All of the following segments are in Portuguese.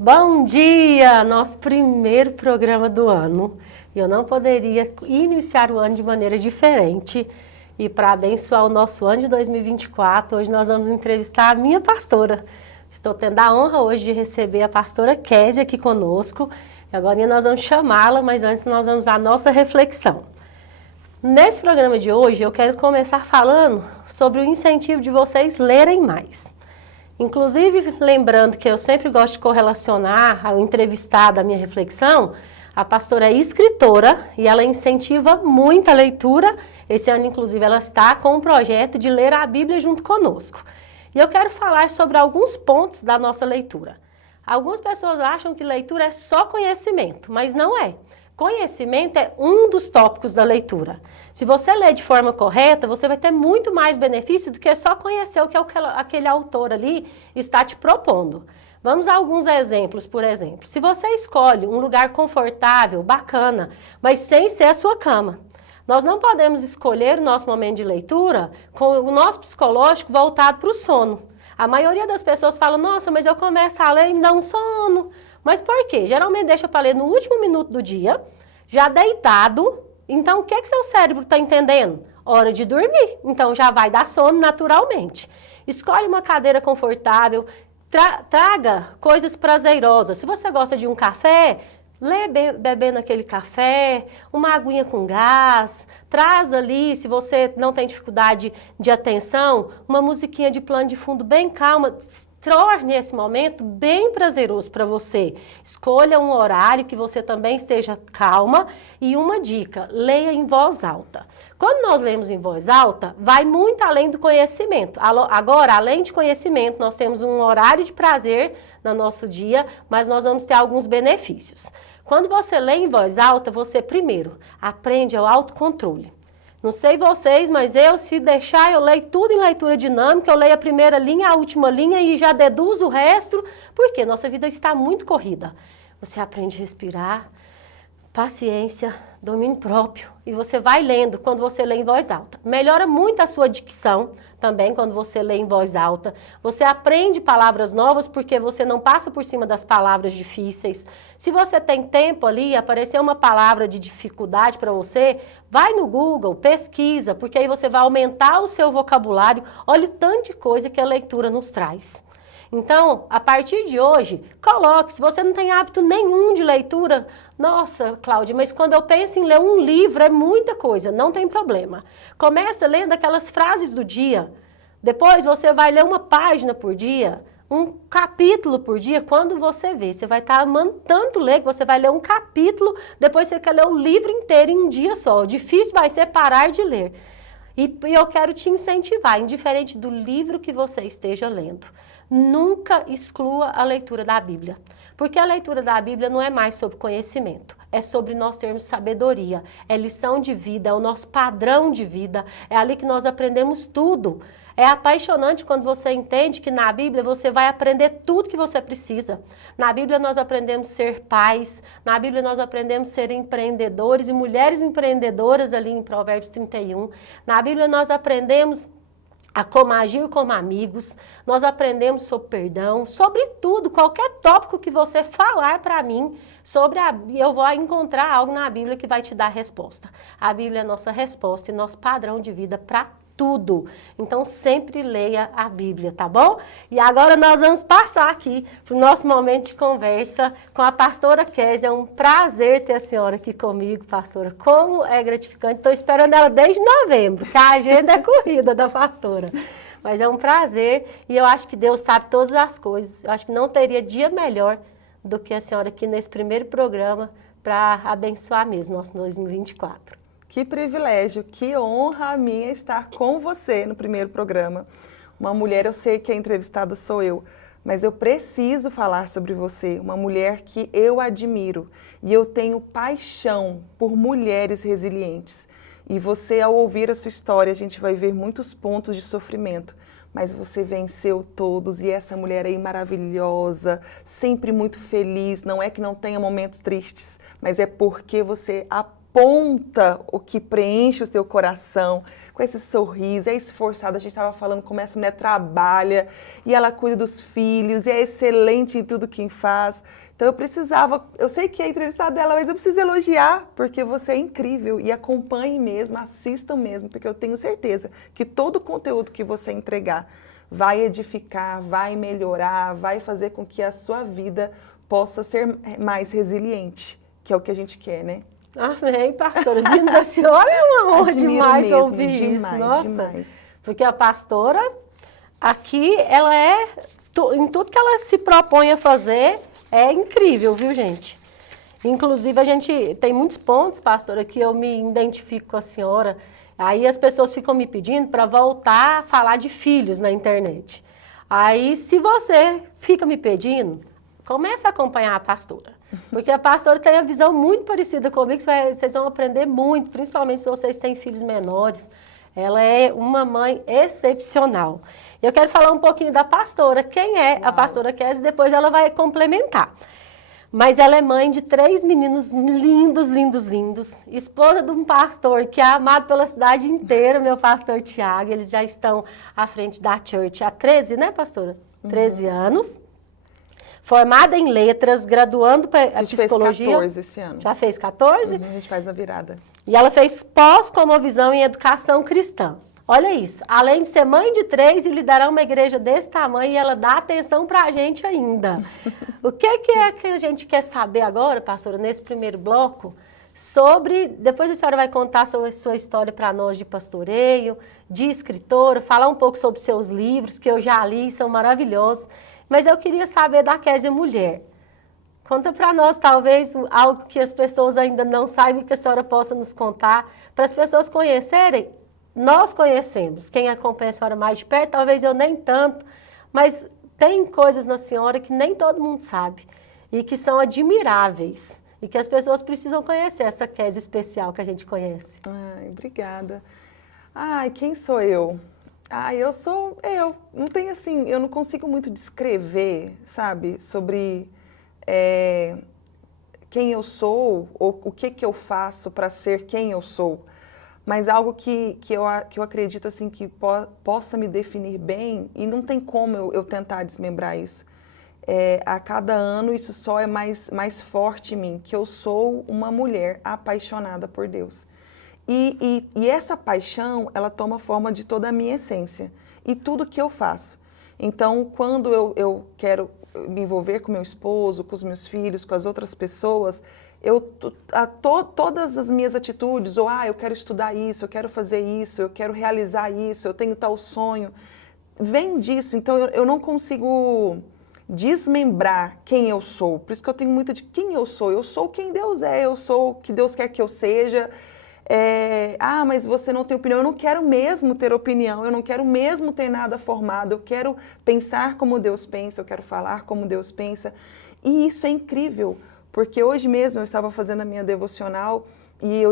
Bom dia! Nosso primeiro programa do ano. E eu não poderia iniciar o ano de maneira diferente. E para abençoar o nosso ano de 2024, hoje nós vamos entrevistar a minha pastora. Estou tendo a honra hoje de receber a pastora Kézia aqui conosco. E agora nós vamos chamá-la, mas antes nós vamos à nossa reflexão. Nesse programa de hoje, eu quero começar falando sobre o incentivo de vocês lerem mais. Inclusive, lembrando que eu sempre gosto de correlacionar ao entrevistado a minha reflexão, a pastora é escritora e ela incentiva muita leitura. Esse ano, inclusive, ela está com um projeto de ler a Bíblia junto conosco. E eu quero falar sobre alguns pontos da nossa leitura. Algumas pessoas acham que leitura é só conhecimento, mas não é. Conhecimento é um dos tópicos da leitura. Se você ler de forma correta, você vai ter muito mais benefício do que só conhecer o que aquele autor ali está te propondo. Vamos a alguns exemplos, por exemplo. Se você escolhe um lugar confortável, bacana, mas sem ser a sua cama, nós não podemos escolher o nosso momento de leitura com o nosso psicológico voltado para o sono. A maioria das pessoas fala, nossa, mas eu começo a ler e me dá um sono. Mas por quê? Geralmente deixa para ler no último minuto do dia, já deitado. Então, o que seu cérebro está entendendo? Hora de dormir. Então, já vai dar sono naturalmente. Escolhe uma cadeira confortável, traga coisas prazerosas. Se você gosta de um café, lê bebendo aquele café, uma aguinha com gás, traz ali, se você não tem dificuldade de atenção, uma musiquinha de plano de fundo bem calma. Torne esse momento bem prazeroso para você. Escolha um horário que você também esteja calma e uma dica, leia em voz alta. Quando nós lemos em voz alta, vai muito além do conhecimento. Agora, além de conhecimento, nós temos um horário de prazer no nosso dia, mas nós vamos ter alguns benefícios. Quando você lê em voz alta, você primeiro aprende ao autocontrole. Não sei vocês, mas se deixar, eu leio tudo em leitura dinâmica, eu leio a primeira linha, a última linha e já deduzo o resto, porque nossa vida está muito corrida. Você aprende a respirar, paciência, domínio próprio, e você vai lendo quando você lê em voz alta. Melhora muito a sua dicção também quando você lê em voz alta. Você aprende palavras novas porque você não passa por cima das palavras difíceis. Se você tem tempo ali, aparecer uma palavra de dificuldade para você, vai no Google, pesquisa, porque aí você vai aumentar o seu vocabulário. Olha o tanto de coisa que a leitura nos traz. Então, a partir de hoje, coloque, se você não tem hábito nenhum de leitura, nossa, Cláudia, mas quando eu penso em ler um livro, é muita coisa, não tem problema. Começa lendo aquelas frases do dia, depois você vai ler uma página por dia, um capítulo por dia, quando você vê, você vai estar amando tanto ler que você vai ler um capítulo, depois você quer ler o livro inteiro em um dia só. O difícil vai ser parar de ler. E eu quero te incentivar, indiferente do livro que você esteja lendo. Nunca exclua a leitura da Bíblia, porque a leitura da Bíblia não é mais sobre conhecimento, é sobre nós termos sabedoria, é lição de vida, é o nosso padrão de vida, é ali que nós aprendemos tudo. É apaixonante quando você entende que na Bíblia você vai aprender tudo que você precisa. Na Bíblia nós aprendemos a ser pais, na Bíblia nós aprendemos a ser empreendedores e mulheres empreendedoras ali em Provérbios 31. Na Bíblia nós aprendemos a como agir como amigos, nós aprendemos sobre perdão, sobre tudo, qualquer tópico que você falar para mim, eu vou encontrar algo na Bíblia que vai te dar a resposta. A Bíblia é a nossa resposta e nosso padrão de vida para tudo. Então, sempre leia a Bíblia, tá bom? E agora nós vamos passar aqui para o nosso momento de conversa com a pastora Kézia. É um prazer ter a senhora aqui comigo, pastora. Como é gratificante. Estou esperando ela desde novembro, que a agenda é corrida da pastora. Mas é um prazer e eu acho que Deus sabe todas as coisas. Eu acho que não teria dia melhor do que a senhora aqui nesse primeiro programa para abençoar mesmo nosso 2024. Que privilégio, que honra a minha estar com você no primeiro programa. Uma mulher, eu sei que a entrevistada sou eu, mas eu preciso falar sobre você, uma mulher que eu admiro e eu tenho paixão por mulheres resilientes. E você, ao ouvir a sua história, a gente vai ver muitos pontos de sofrimento, mas você venceu todos e essa mulher aí maravilhosa, sempre muito feliz, não é que não tenha momentos tristes, mas é porque você aponta o que preenche o teu coração, com esse sorriso, é esforçada. A gente estava falando como essa mulher trabalha e ela cuida dos filhos e é excelente em tudo que faz. Então eu sei que é entrevistada dela, mas eu preciso elogiar, porque você é incrível e acompanhe mesmo, assistam mesmo, porque eu tenho certeza que todo o conteúdo que você entregar vai edificar, vai melhorar, vai fazer com que a sua vida possa ser mais resiliente, que é o que a gente quer, né? Amém, pastora. Vindo da senhora é uma honra demais mesmo, ouvir demais, isso. Nossa, demais. porque a pastora, aqui, ela em tudo que ela se propõe a fazer, é incrível, viu, gente? Inclusive, a gente tem muitos pontos, pastora, que eu me identifico com a senhora. Aí as pessoas ficam me pedindo para voltar a falar de filhos na internet. Aí, se você fica me pedindo, comece a acompanhar a pastora. Porque a pastora tem a visão muito parecida comigo, vocês vão aprender muito, principalmente se vocês têm filhos menores. Ela é uma mãe excepcional. Eu quero falar um pouquinho da pastora, quem é a pastora Kézia, depois ela vai complementar. Mas ela é mãe de 3 meninos lindos, lindos, lindos. Esposa de um pastor que é amado pela cidade inteira, meu pastor Tiago. Eles já estão à frente da church há 13, né, pastora? 13 anos. Formada em letras, graduando em psicologia. Fez 14 esse ano. Já fez 14? A gente faz na virada. E ela fez pós-comovisão em educação cristã. Olha isso, além de ser mãe de 3 e liderar uma igreja desse tamanho, ela dá atenção para a gente ainda. O que é que a gente quer saber agora, pastora, nesse primeiro bloco, depois a senhora vai contar sobre a sua história para nós de pastoreio, de escritora, falar um pouco sobre seus livros, que eu já li, são maravilhosos, mas eu queria saber da Kézia mulher. Conta para nós, talvez, algo que as pessoas ainda não sabem, que a senhora possa nos contar, para as pessoas conhecerem. Nós conhecemos, quem acompanha a senhora mais de perto, talvez eu nem tanto, mas tem coisas na senhora que nem todo mundo sabe e que são admiráveis e que as pessoas precisam conhecer, essa Kézia especial que a gente conhece. Ai, obrigada. Ai, quem sou eu? Ai, eu sou eu. Não tem assim, eu não consigo muito descrever, sabe, sobre quem eu sou ou o que eu faço para ser quem eu sou. Mas algo que eu acredito assim que possa me definir bem, e não tem como eu tentar desmembrar isso. A cada ano isso só é mais forte em mim, que eu sou uma mulher apaixonada por Deus. E essa paixão, ela toma forma de toda a minha essência e tudo que eu faço. Então, quando eu quero me envolver com meu esposo, com os meus filhos, com as outras pessoas, todas as minhas atitudes, eu quero estudar isso, eu quero fazer isso, eu quero realizar isso, eu tenho tal sonho, vem disso. Então eu não consigo desmembrar quem eu sou. Por isso que eu tenho muito de quem eu sou quem Deus é, eu sou o que Deus quer que eu seja. Mas você não tem opinião. Eu não quero mesmo ter opinião, eu não quero mesmo ter nada formado, eu quero pensar como Deus pensa, eu quero falar como Deus pensa. E isso é incrível. Porque hoje mesmo eu estava fazendo a minha devocional e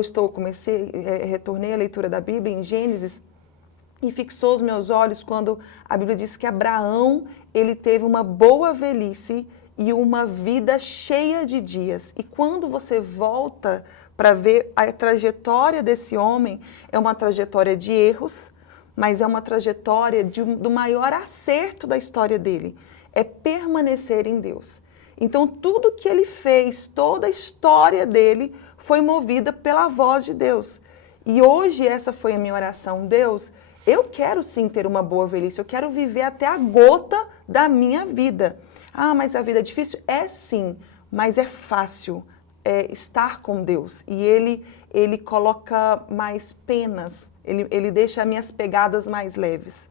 retornei à leitura da Bíblia em Gênesis e fixou os meus olhos quando a Bíblia diz que Abraão, ele teve uma boa velhice e uma vida cheia de dias. E quando você volta para ver a trajetória desse homem, é uma trajetória de erros, mas é uma trajetória do maior acerto da história dele, é permanecer em Deus. Então, tudo que ele fez, toda a história dele foi movida pela voz de Deus. E hoje essa foi a minha oração. Deus, eu quero sim ter uma boa velhice, eu quero viver até a gota da minha vida. Mas a vida é difícil? É sim, mas é fácil estar com Deus. E Ele coloca mais penas, ele deixa minhas pegadas mais leves.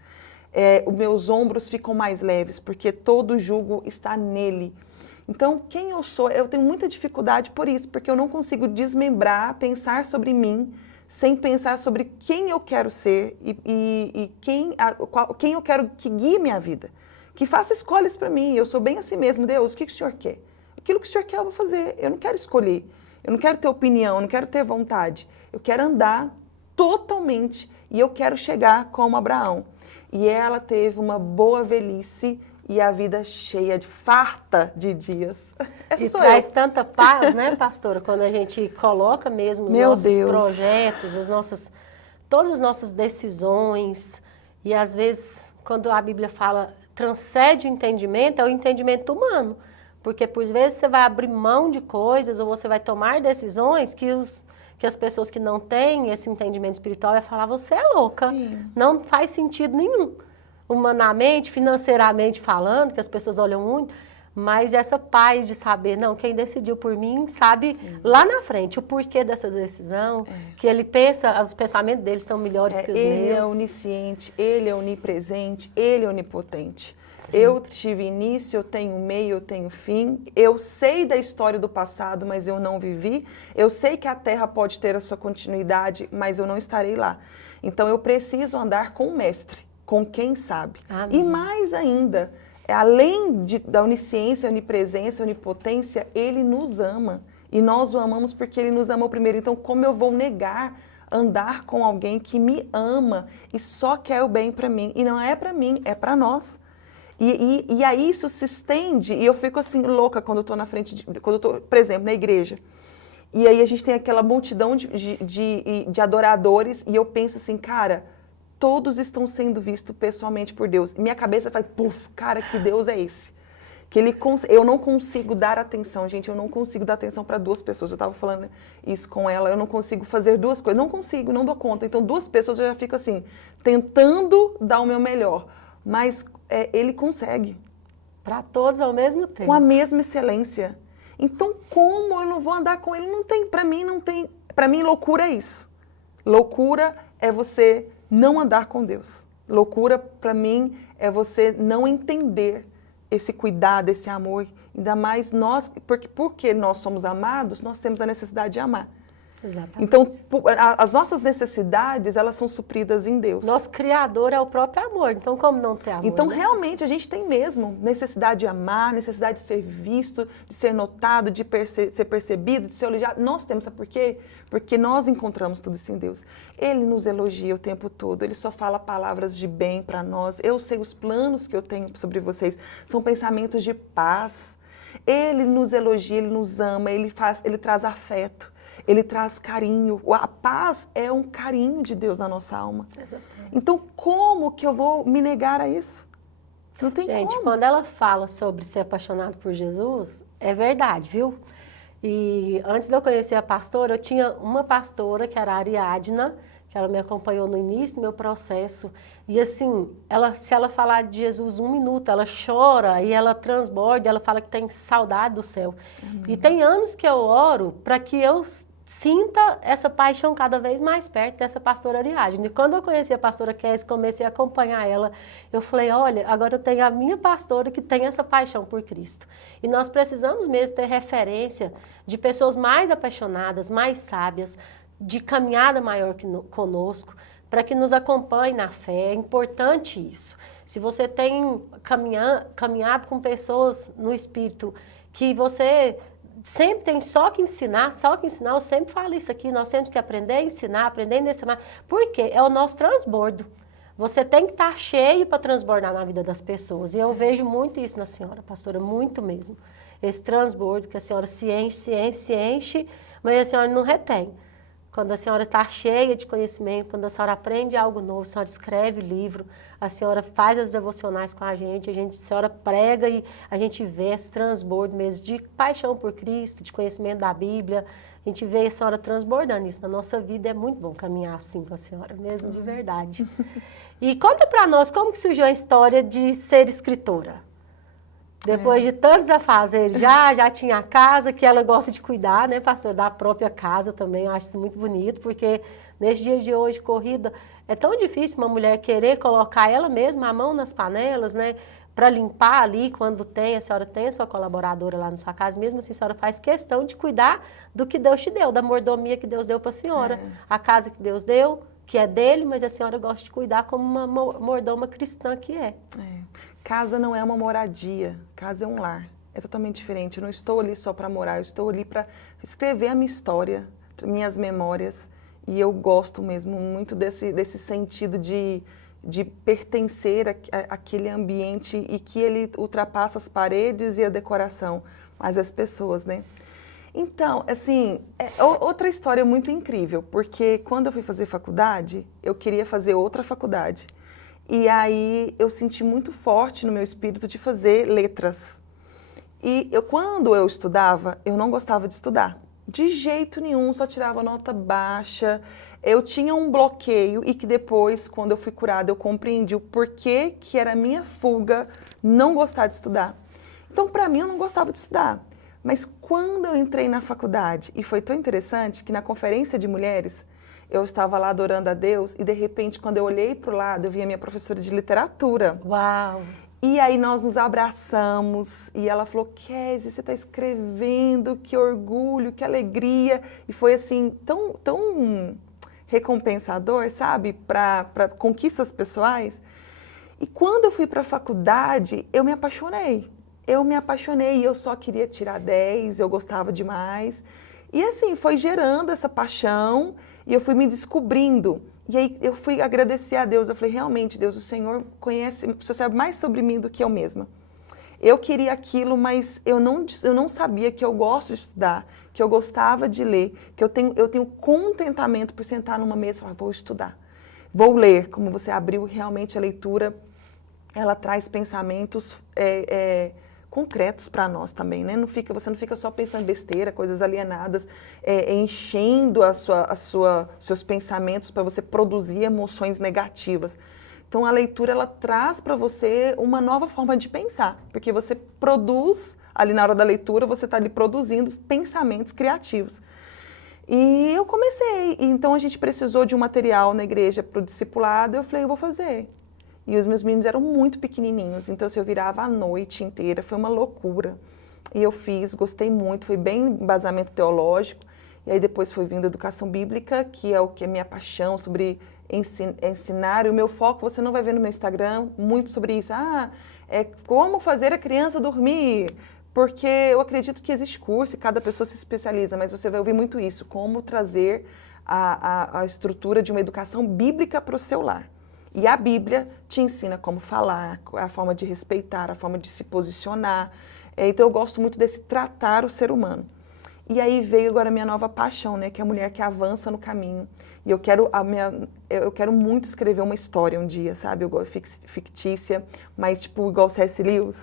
Os meus ombros ficam mais leves, porque todo jugo está nele. Então, quem eu sou, eu tenho muita dificuldade por isso, porque eu não consigo desmembrar, pensar sobre mim, sem pensar sobre quem eu quero ser e quem eu quero que guie minha vida. Que faça escolhas para mim. Eu sou bem assim mesmo. Deus, o que o Senhor quer? Aquilo que o Senhor quer eu vou fazer. Eu não quero escolher. Eu não quero ter opinião, eu não quero ter vontade. Eu quero andar totalmente e eu quero chegar como Abraão. E ela teve uma boa velhice e a vida cheia farta de dias. Essa E sou traz eu. tanta paz, né, pastora, quando a gente coloca mesmo os Meu nossos Deus. projetos, todas as nossas decisões. E às vezes, quando a Bíblia fala transcende o entendimento, é o entendimento humano. Porque por vezes você vai abrir mão de coisas ou você vai tomar decisões que as pessoas que não têm esse entendimento espiritual vai falar, você é louca, Sim. não faz sentido nenhum. Humanamente, financeiramente falando, que as pessoas olham muito, mas essa paz de saber, não, quem decidiu por mim sabe lá na frente o porquê dessa decisão, que ele pensa, os pensamentos dele são melhores que os Ele é meus. onisciente, ele é onipresente, ele é onipotente. Sim. Eu tive início, eu tenho meio, eu tenho fim. Eu sei da história do passado, mas eu não vivi. Eu sei que a Terra pode ter a sua continuidade, mas eu não estarei lá. Então eu preciso andar com o mestre, com quem sabe. Amém. E mais ainda, além da onisciência, onipresença, onipotência, ele nos ama. E nós o amamos porque ele nos amou primeiro. Então, como eu vou negar andar com alguém que me ama e só quer o bem para mim? E não é para mim, é para nós. E aí isso se estende, e eu fico assim louca quando eu estou na frente, quando eu estou, por exemplo, na igreja. E aí a gente tem aquela multidão de adoradores, e eu penso assim, cara, todos estão sendo vistos pessoalmente por Deus. Minha cabeça faz, puf, cara, que Deus é esse? Que eu não consigo dar atenção, gente, eu não consigo dar atenção para duas pessoas. Eu estava falando isso com ela, eu não consigo fazer duas coisas, não consigo, não dou conta. Então, duas pessoas eu já fico assim, tentando dar o meu melhor, mas ele consegue. Para todos ao mesmo tempo. Com a mesma excelência. Então, como eu não vou andar com ele? Não tem, para mim não tem, para mim loucura é isso. Loucura é você não andar com Deus. Loucura para mim é você não entender esse cuidado, esse amor, ainda mais nós, porque nós somos amados, nós temos a necessidade de amar. Exatamente. Então, as nossas necessidades, elas são supridas em Deus. Nosso Criador é o próprio amor, então como não ter amor? Então, né? realmente, a gente tem mesmo necessidade de amar, necessidade de ser visto, de ser notado, de ser percebido, de ser elogiado. Nós temos, sabe por quê? Porque nós encontramos tudo isso em Deus. Ele nos elogia o tempo todo, Ele só fala palavras de bem para nós. Eu sei os planos que eu tenho sobre vocês, são pensamentos de paz. Ele nos elogia, Ele nos ama, Ele traz afeto. Ele traz carinho. A paz é um carinho de Deus na nossa alma. Exatamente. Então, como que eu vou me negar a isso? Não tem Gente, como. quando ela fala sobre ser apaixonado por Jesus, é verdade, viu? E antes de eu conhecer a pastora, eu tinha uma pastora que era a Ariadna, que ela me acompanhou no início do meu processo. E assim, se ela falar de Jesus 1 minuto, ela chora e ela transborda, ela fala que tem saudade do céu. E tem anos que eu oro para que eu sinta essa paixão cada vez mais perto dessa pastora Ariadne. E quando eu conheci a pastora Kézia, comecei a acompanhar ela, eu falei, olha, agora eu tenho a minha pastora que tem essa paixão por Cristo. E nós precisamos mesmo ter referência de pessoas mais apaixonadas, mais sábias, de caminhada maior que conosco, para que nos acompanhe na fé. É importante isso. Se você tem caminhado com pessoas no Espírito que você sempre tem só que ensinar, eu sempre falo isso aqui, nós temos que aprender a ensinar, porque é o nosso transbordo. Você tem que estar cheio para transbordar na vida das pessoas. E eu vejo muito isso na senhora, pastora, muito mesmo. Esse transbordo que a senhora se enche, mas a senhora não retém. Quando a senhora está cheia de conhecimento, quando a senhora aprende algo novo, a senhora escreve livro, a senhora faz as devocionais com a senhora prega e a gente vê esse transbordo mesmo de paixão por Cristo, de conhecimento da Bíblia. A gente vê a senhora transbordando isso na nossa vida. É muito bom caminhar assim com a senhora, mesmo de verdade. E conta para nós como que surgiu a história de ser escritora. Depois de tantos afazeres, já tinha a casa, que ela gosta de cuidar, né, pastor, da própria casa também, eu acho isso muito bonito, porque nesses dias de hoje, corrida, é tão difícil uma mulher querer colocar ela mesma a mão nas panelas, né, para limpar ali quando a senhora tem a sua colaboradora lá na sua casa, mesmo assim a senhora faz questão de cuidar do que Deus te deu, da mordomia que Deus deu para a senhora, a casa que Deus deu, que é dele, mas a senhora gosta de cuidar como uma mordoma cristã que é. Casa não é uma moradia, casa é um lar. É totalmente diferente. Eu não estou ali só para morar, eu estou ali para escrever a minha história, minhas memórias. E eu gosto mesmo muito desse sentido de pertencer àquele ambiente e que ele ultrapassa as paredes e a decoração. mas as pessoas, né? Então, assim, outra história muito incrível, porque quando eu fui fazer faculdade, eu queria fazer outra faculdade. E aí eu senti muito forte no meu espírito de fazer letras. E quando eu estudava, eu não gostava de estudar. De jeito nenhum, só tirava nota baixa. Eu tinha um bloqueio e que depois, quando eu fui curada, eu compreendi o porquê que era a minha fuga não gostar de estudar. Então, para mim, eu não gostava de estudar. Mas quando eu entrei na faculdade, e foi tão interessante que na conferência de mulheres, eu estava lá adorando a Deus e de repente, quando eu olhei para o lado, eu vi a minha professora de literatura. Uau! E aí nós nos abraçamos e ela falou, Kézia, você está escrevendo, que orgulho, que alegria. E foi assim, tão recompensador, sabe, para conquistas pessoais. E quando eu fui para a faculdade, eu me apaixonei. E eu só queria tirar 10, eu gostava demais. E assim, foi gerando essa paixão e eu fui me descobrindo. E aí eu fui agradecer a Deus, eu falei, realmente, Deus, o Senhor conhece, o Senhor sabe mais sobre mim do que eu mesma. Eu queria aquilo, mas eu não sabia que eu gosto de estudar, que eu gostava de ler, que eu tenho contentamento por sentar numa mesa e falar, vou estudar, vou ler. Como você abriu, realmente a leitura, ela traz pensamentos concretos para nós também, né? Você não fica só pensando besteira, coisas alienadas, enchendo seus pensamentos para você produzir emoções negativas. Então a leitura ela traz para você uma nova forma de pensar, porque você produz ali na hora da leitura, você está ali produzindo pensamentos criativos. E eu comecei, então a gente precisou de um material na igreja para o discipulado, eu falei, eu vou fazer. E os meus meninos eram muito pequenininhos, então se eu virava a noite inteira, foi uma loucura. E eu fiz, gostei muito, foi bem embasamento teológico. E aí depois foi vindo a educação bíblica, que é o que é minha paixão, sobre ensinar. E o meu foco, você não vai ver no meu Instagram, muito sobre isso. É como fazer a criança dormir. Porque eu acredito que existe curso e cada pessoa se especializa, mas você vai ouvir muito isso, como trazer a estrutura de uma educação bíblica para o seu lar. E a Bíblia te ensina como falar, a forma de respeitar, a forma de se posicionar. Então eu gosto muito desse tratar o ser humano. E aí veio agora a minha nova paixão, né, que é a mulher que avança no caminho. E eu quero muito escrever uma história um dia, sabe? Eu gosto fictícia, mas tipo igual C.S. Lewis,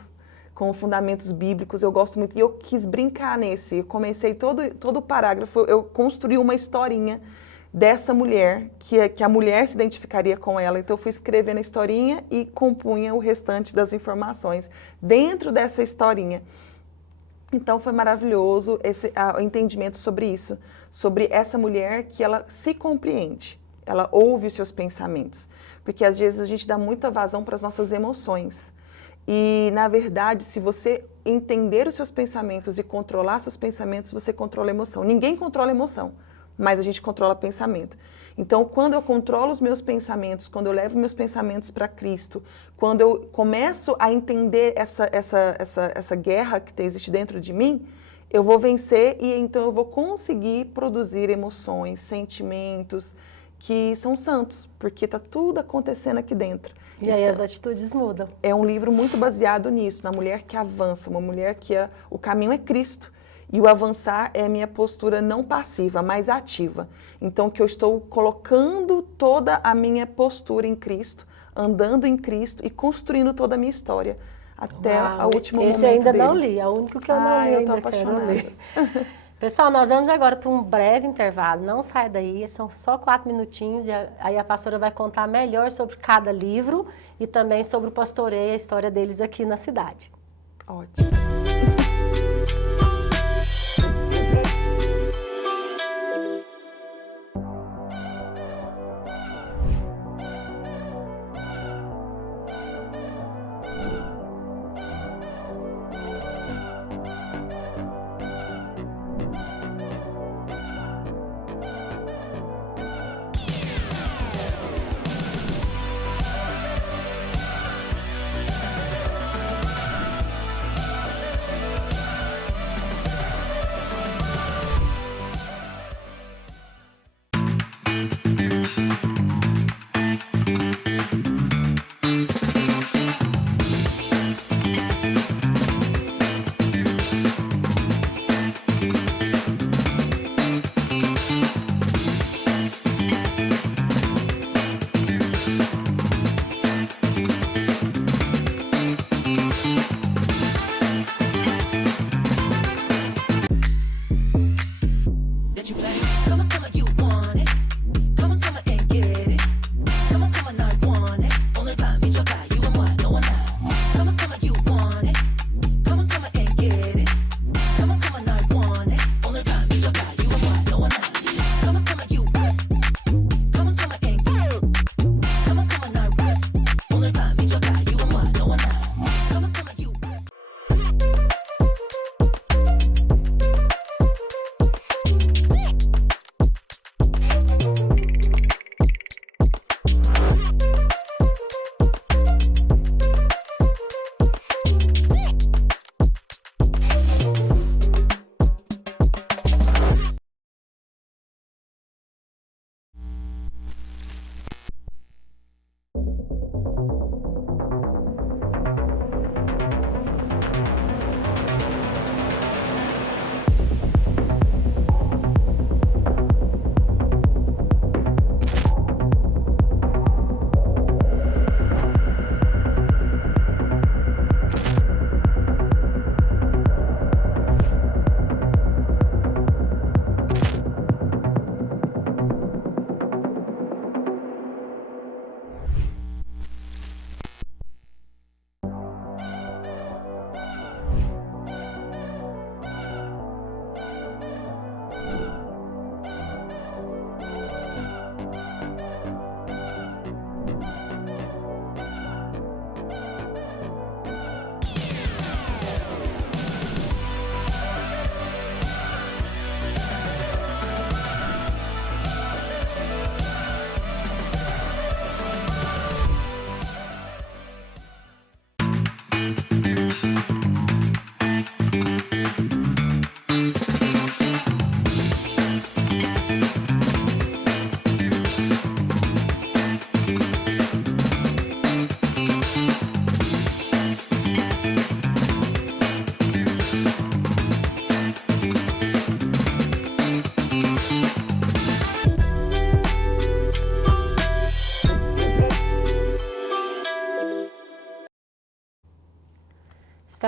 com fundamentos bíblicos. Eu gosto muito. E eu quis brincar nesse. Eu comecei todo o parágrafo, eu construí uma historinha dessa mulher, que a mulher se identificaria com ela. Então eu fui escrevendo a historinha e compunha o restante das informações dentro dessa historinha. Então foi maravilhoso o entendimento sobre isso, sobre essa mulher que ela se compreende, ela ouve os seus pensamentos, porque às vezes a gente dá muita vazão para as nossas emoções. E, na verdade, se você entender os seus pensamentos e controlar seus pensamentos, você controla a emoção. Ninguém controla a emoção, mas a gente controla pensamento. Então, quando eu controlo os meus pensamentos, quando eu levo meus pensamentos para Cristo, quando eu começo a entender essa guerra que existe dentro de mim, eu vou vencer e então eu vou conseguir produzir emoções, sentimentos que são santos, porque está tudo acontecendo aqui dentro. E aí as atitudes mudam. É um livro muito baseado nisso, na mulher que avança, uma mulher que o caminho é Cristo. E o avançar é a minha postura não passiva, mas ativa. Então, que eu estou colocando toda a minha postura em Cristo, andando em Cristo e construindo toda a minha história até o último momento Esse ainda dele. não li, é o único que eu não li, eu ainda tô apaixonada. quero ler. Pessoal, nós vamos agora para um breve intervalo, não sai daí, são só 4 minutinhos, e aí a pastora vai contar melhor sobre cada livro e também sobre o pastoreio, a história deles aqui na cidade. Ótimo.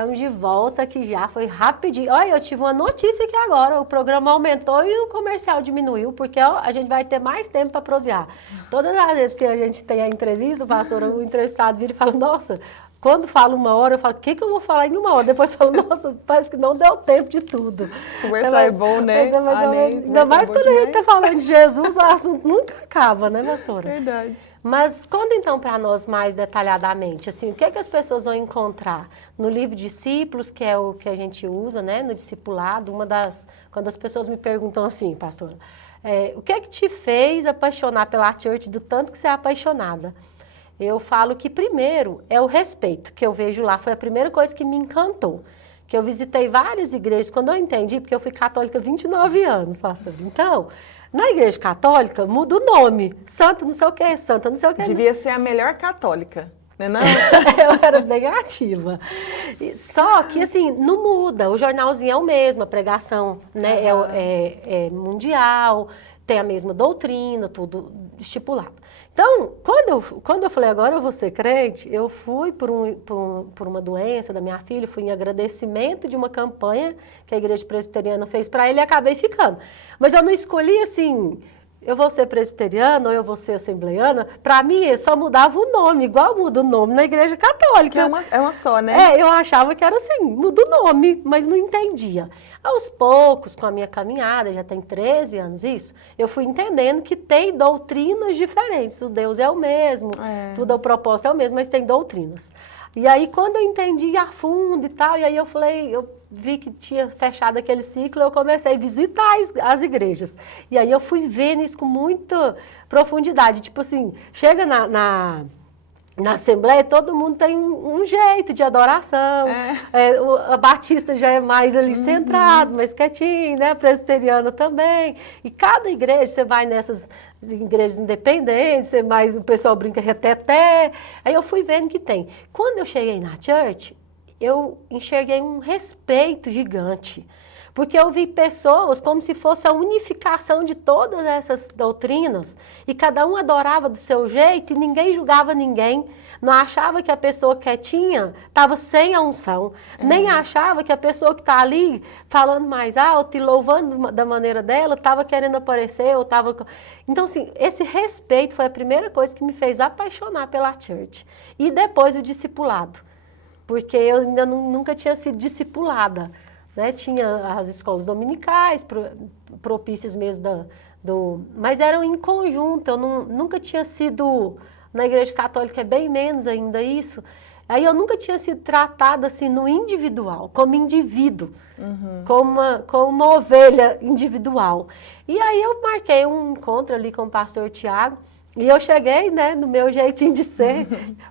Estamos de volta, que já foi rapidinho. Olha, eu tive uma notícia aqui agora, o programa aumentou e o comercial diminuiu, porque ó, a gente vai ter mais tempo para prosear. Todas as vezes que a gente tem a entrevista, o entrevistado vira e fala, nossa, quando fala 1 hora, eu falo, o que eu vou falar em 1 hora? Depois falo, nossa, parece que não deu tempo de tudo. Conversar é bom, né? Ainda mais quando a gente está falando de Jesus, o assunto nunca acaba, né, pastora? Verdade. Mas conta então para nós mais detalhadamente, assim, o que é que as pessoas vão encontrar no livro Discípulos, que é o que a gente usa, né, no discipulado, quando as pessoas me perguntam assim, pastora, o que é que te fez apaixonar pela Church do tanto que você é apaixonada? Eu falo que primeiro é o respeito, que eu vejo lá, foi a primeira coisa que me encantou. Que eu visitei várias igrejas, quando eu entendi, porque eu fui católica há 29 anos, pastor. Então, na igreja católica, muda o nome. Santo não sei o quê, santa não sei o quê. Devia ser a melhor católica, né não? Eu era bem ativa. Só que, assim, não muda. O jornalzinho é o mesmo, a pregação, né, é mundial, tem a mesma doutrina, tudo estipulado. Então, quando eu falei, agora eu vou ser crente, eu fui por uma doença da minha filha, fui em agradecimento de uma campanha que a igreja presbiteriana fez para ele e acabei ficando. Mas eu não escolhi assim, eu vou ser presbiteriana ou eu vou ser assembleiana. Para mim, só mudava o nome, igual muda o nome na igreja católica. Que é uma só, né? Eu achava que era assim, muda o nome, mas não entendia. Aos poucos, com a minha caminhada, já tem 13 anos isso, eu fui entendendo que tem doutrinas diferentes. O Deus é o mesmo, tudo o propósito é o mesmo, mas tem doutrinas. E aí, quando eu entendi a fundo e tal, e aí eu falei, eu vi que tinha fechado aquele ciclo, eu comecei a visitar as igrejas. E aí eu fui vendo isso com muita profundidade. Tipo assim, chega na Assembleia, todo mundo tem um jeito de adoração. A Batista já é mais ali centrado, mais quietinho, né? A presbiteriana também. E cada igreja, você vai nessas igrejas independentes, o pessoal brinca reteté. Aí eu fui vendo que tem. Quando eu cheguei na Church, eu enxerguei um respeito gigante. Porque eu vi pessoas como se fosse a unificação de todas essas doutrinas e cada um adorava do seu jeito e ninguém julgava ninguém. Não achava que a pessoa quietinha estava sem a unção, nem achava que a pessoa que está ali falando mais alto e louvando da maneira dela estava querendo aparecer ou estava... Então, assim, esse respeito foi a primeira coisa que me fez apaixonar pela Church. E depois o discipulado, porque eu ainda nunca tinha sido discipulada. Né, tinha as escolas dominicais, propícias mesmo mas eram em conjunto, eu nunca tinha sido, na igreja católica é bem menos ainda isso, aí eu nunca tinha sido tratada assim no individual, como indivíduo, como uma ovelha individual. E aí eu marquei um encontro ali com o pastor Tiago, e eu cheguei, né, no meu jeitinho de ser,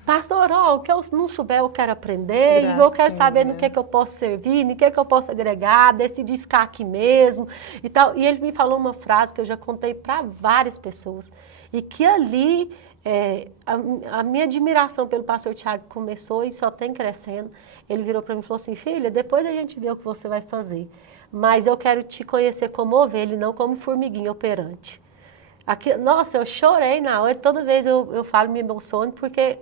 pastor, o que eu não souber eu quero aprender, e eu quero saber no que eu posso servir, no que eu posso agregar, decidi ficar aqui mesmo e tal. E ele me falou uma frase que eu já contei para várias pessoas, e que ali a minha admiração pelo pastor Tiago começou e só tem crescendo. Ele virou para mim e falou assim, filha, depois a gente vê o que você vai fazer, mas eu quero te conhecer como ovelha e não como formiguinha operante. Aqui, nossa, eu chorei na hora, toda vez eu falo, me emociono, porque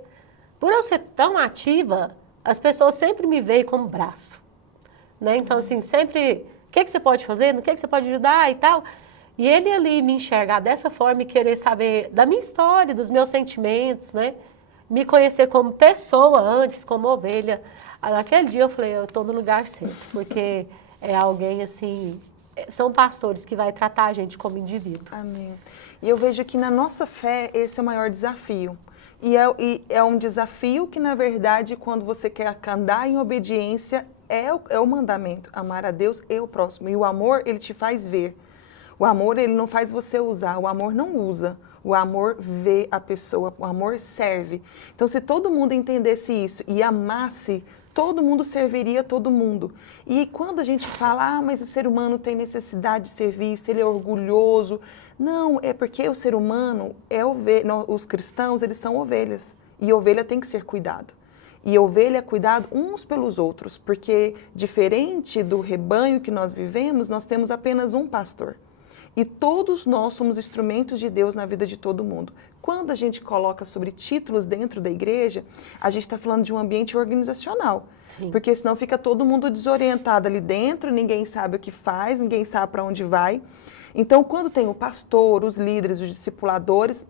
por eu ser tão ativa, as pessoas sempre me veem como braço, né? Então, assim, sempre, o que você pode fazer, no que você pode ajudar e tal. E ele ali me enxergar dessa forma e querer saber da minha história, dos meus sentimentos, né? Me conhecer como pessoa antes, como ovelha. Naquele dia eu falei, eu estou no lugar certo, porque é alguém assim, são pastores que vai tratar a gente como indivíduo. Amém. E eu vejo que na nossa fé esse é o maior desafio. E é um desafio que, na verdade, quando você quer andar em obediência, é o mandamento, amar a Deus e o próximo. E o amor, ele te faz ver. O amor, ele não faz você usar, o amor não usa. O amor vê a pessoa, o amor serve. Então, se todo mundo entendesse isso e amasse, todo mundo serviria todo mundo. E quando a gente fala, mas o ser humano tem necessidade de ser visto, ele é orgulhoso. Não, é porque o ser humano, os cristãos, eles são ovelhas. E ovelha tem que ser cuidado. E ovelha é cuidado uns pelos outros, porque diferente do rebanho que nós vivemos, nós temos apenas um pastor. E todos nós somos instrumentos de Deus na vida de todo mundo. Quando a gente coloca sobre títulos dentro da igreja, a gente está falando de um ambiente organizacional. Sim. Porque senão fica todo mundo desorientado ali dentro, ninguém sabe o que faz, ninguém sabe para onde vai. Então, quando tem o pastor, os líderes, os discipuladores,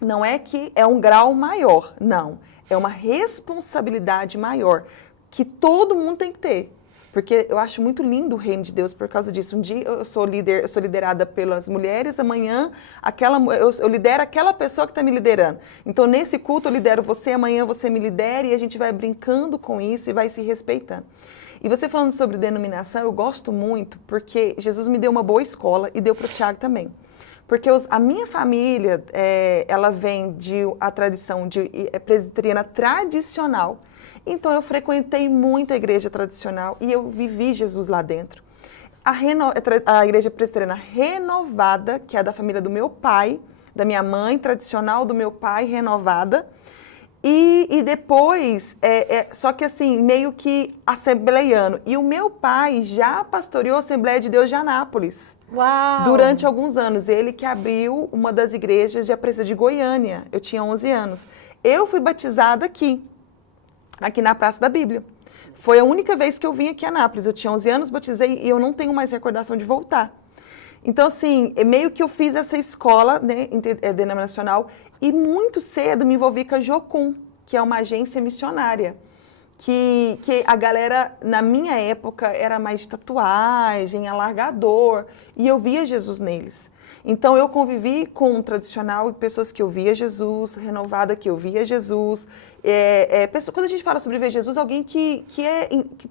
não é que é um grau maior, não. É uma responsabilidade maior que todo mundo tem que ter. Porque eu acho muito lindo o reino de Deus por causa disso. Um dia eu sou liderada pelas mulheres, amanhã eu lidero aquela pessoa que está me liderando. Então, nesse culto eu lidero você, amanhã você me lidera e a gente vai brincando com isso e vai se respeitando. E você falando sobre denominação, eu gosto muito porque Jesus me deu uma boa escola e deu para o Tiago também. Porque a minha família, ela vem a tradição presbiteriana tradicional. Então, eu frequentei muito a igreja tradicional e eu vivi Jesus lá dentro. A igreja presbiteriana renovada, que é da família do meu pai, da minha mãe, tradicional do meu pai, renovada. E depois, só que assim, meio que assembleiano. E o meu pai já pastoreou a Assembleia de Deus de Anápolis. Uau! Durante alguns anos. Ele que abriu uma das igrejas de Aparecida de Goiânia. Eu tinha 11 anos. Eu fui batizada aqui na Praça da Bíblia. Foi a única vez que eu vim aqui a Anápolis. Eu tinha 11 anos, batizei e eu não tenho mais recordação de voltar. Então, assim, meio que eu fiz essa escola, né, denominacional e muito cedo me envolvi com a Jocum, que é uma agência missionária. Que a galera, na minha época, era mais de tatuagem, alargador, e eu via Jesus neles. Então, eu convivi com o tradicional e pessoas que eu via Jesus, renovada que eu via Jesus. Quando a gente fala sobre ver Jesus, alguém que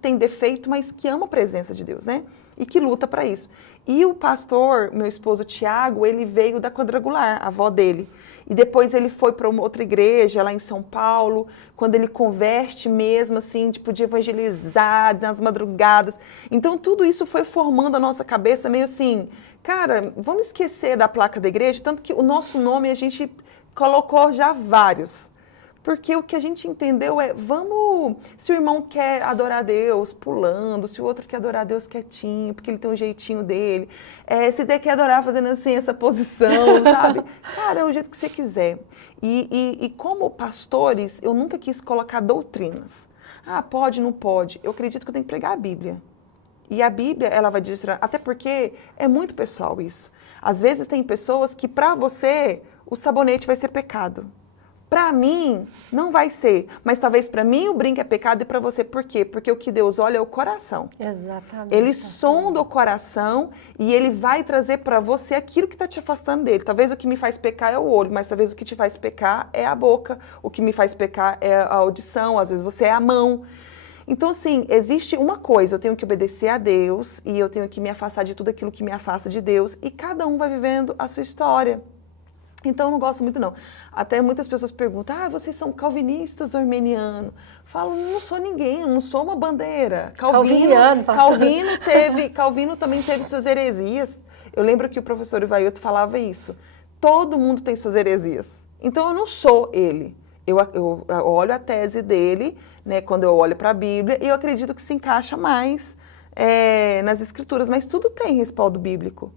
tem defeito, mas que ama a presença de Deus, né? E que luta para isso. E o pastor, meu esposo Tiago, ele veio da Quadrangular, a avó dele. E depois ele foi para uma outra igreja lá em São Paulo, quando ele converte mesmo, assim, tipo, de evangelizar nas madrugadas. Então, tudo isso foi formando a nossa cabeça meio assim, cara, vamos esquecer da placa da igreja, tanto que o nosso nome a gente colocou já vários. Porque o que a gente entendeu se o irmão quer adorar a Deus pulando, se o outro quer adorar a Deus quietinho, porque ele tem um jeitinho dele, se ele quer adorar fazendo assim essa posição, sabe? Cara, é o jeito que você quiser. E como pastores, eu nunca quis colocar doutrinas. Ah, pode, não pode. Eu acredito que eu tenho que pregar a Bíblia. E a Bíblia, ela vai dizer, até porque é muito pessoal isso. Às vezes tem pessoas que para você o sabonete vai ser pecado. Para mim, não vai ser. Mas talvez para mim o brinco é pecado e para você, por quê? Porque o que Deus olha é o coração. Exatamente. Ele sonda o coração e ele vai trazer para você aquilo que está te afastando dele. Talvez o que me faz pecar é o olho, mas talvez o que te faz pecar é a boca. O que me faz pecar é a audição, às vezes você é a mão. Então, assim, existe uma coisa, eu tenho que obedecer a Deus e eu tenho que me afastar de tudo aquilo que me afasta de Deus e cada um vai vivendo a sua história. Então, eu não gosto muito, não. Até muitas pessoas perguntam, vocês são calvinistas ou armenianos? Falo, não sou ninguém, não sou uma bandeira. Calvino também teve suas heresias. Eu lembro que o professor Ivailto falava isso. Todo mundo tem suas heresias. Então, eu não sou ele. Eu olho a tese dele, né, quando eu olho para a Bíblia, e eu acredito que se encaixa mais nas Escrituras, mas tudo tem respaldo bíblico.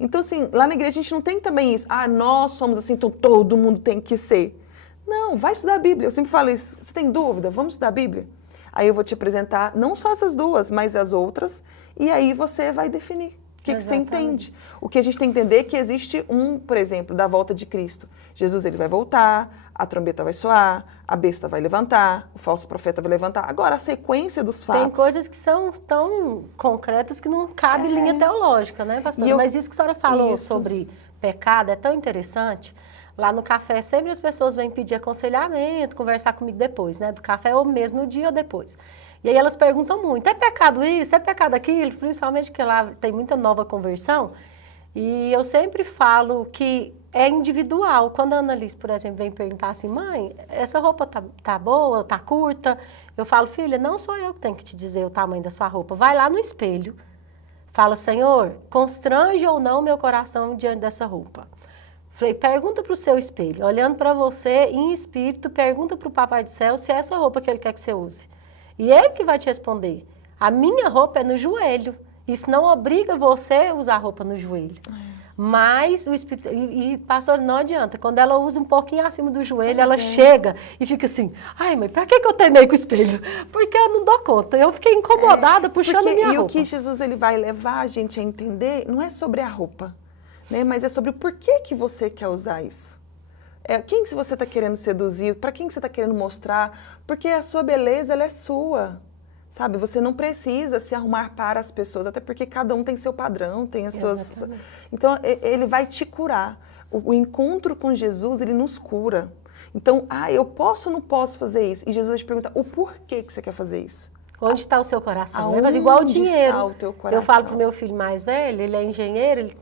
Então, assim, lá na igreja a gente não tem também isso. Nós somos assim, então todo mundo tem que ser. Não, vai estudar a Bíblia. Eu sempre falo isso. Você tem dúvida? Vamos estudar a Bíblia? Aí eu vou te apresentar não só essas duas, mas as outras. E aí você vai definir o que você entende. O que a gente tem que entender é que existe por exemplo, da volta de Cristo. Jesus, ele vai voltar, a trombeta vai soar, a besta vai levantar, o falso profeta vai levantar. Agora, a sequência dos fatos... Tem coisas que são tão concretas que não cabe linha teológica, né, pastora? Mas isso que a senhora falou sobre pecado é tão interessante. Lá no café, sempre as pessoas vêm pedir aconselhamento, conversar comigo depois, né? Do café ou mesmo no dia ou depois. E aí elas perguntam muito, é pecado isso? É pecado aquilo? Principalmente que lá tem muita nova conversão. E eu sempre falo que é individual. Quando a Annalise, por exemplo, vem perguntar assim, mãe, essa roupa tá boa, tá curta? Eu falo, filha, não sou eu que tenho que te dizer o tamanho da sua roupa. Vai lá no espelho. Fala, Senhor, constrange ou não meu coração diante dessa roupa? Falei, pergunta para o seu espelho, olhando para você em espírito, pergunta para o Papai do Céu se é essa roupa que ele quer que você use. E ele que vai te responder. A minha roupa é no joelho. Isso não obriga você a usar roupa no joelho. Mas o Espírito... E, pastor, não adianta. Quando ela usa um pouquinho acima do joelho, ela chega e fica assim, ai, mãe, pra que eu teimei com o espelho? Porque eu não dou conta. Eu fiquei incomodada puxando minha roupa. E o que Jesus ele vai levar a gente a entender não é sobre a roupa, né? Mas é sobre o porquê que você quer usar isso. Quem que você está querendo seduzir? Para quem que você está querendo mostrar? Porque a sua beleza, ela é sua. Sabe, você não precisa se arrumar para as pessoas, até porque cada um tem seu padrão, tem as suas... Exatamente. Então, ele vai te curar. O encontro com Jesus, ele nos cura. Então, eu posso ou não posso fazer isso? E Jesus vai te perguntar, o porquê que você quer fazer isso? Onde está o seu coração? Né? Aonde Mas igual o dinheiro. está o teu coração? Eu falo pro meu filho mais velho, ele é engenheiro, ele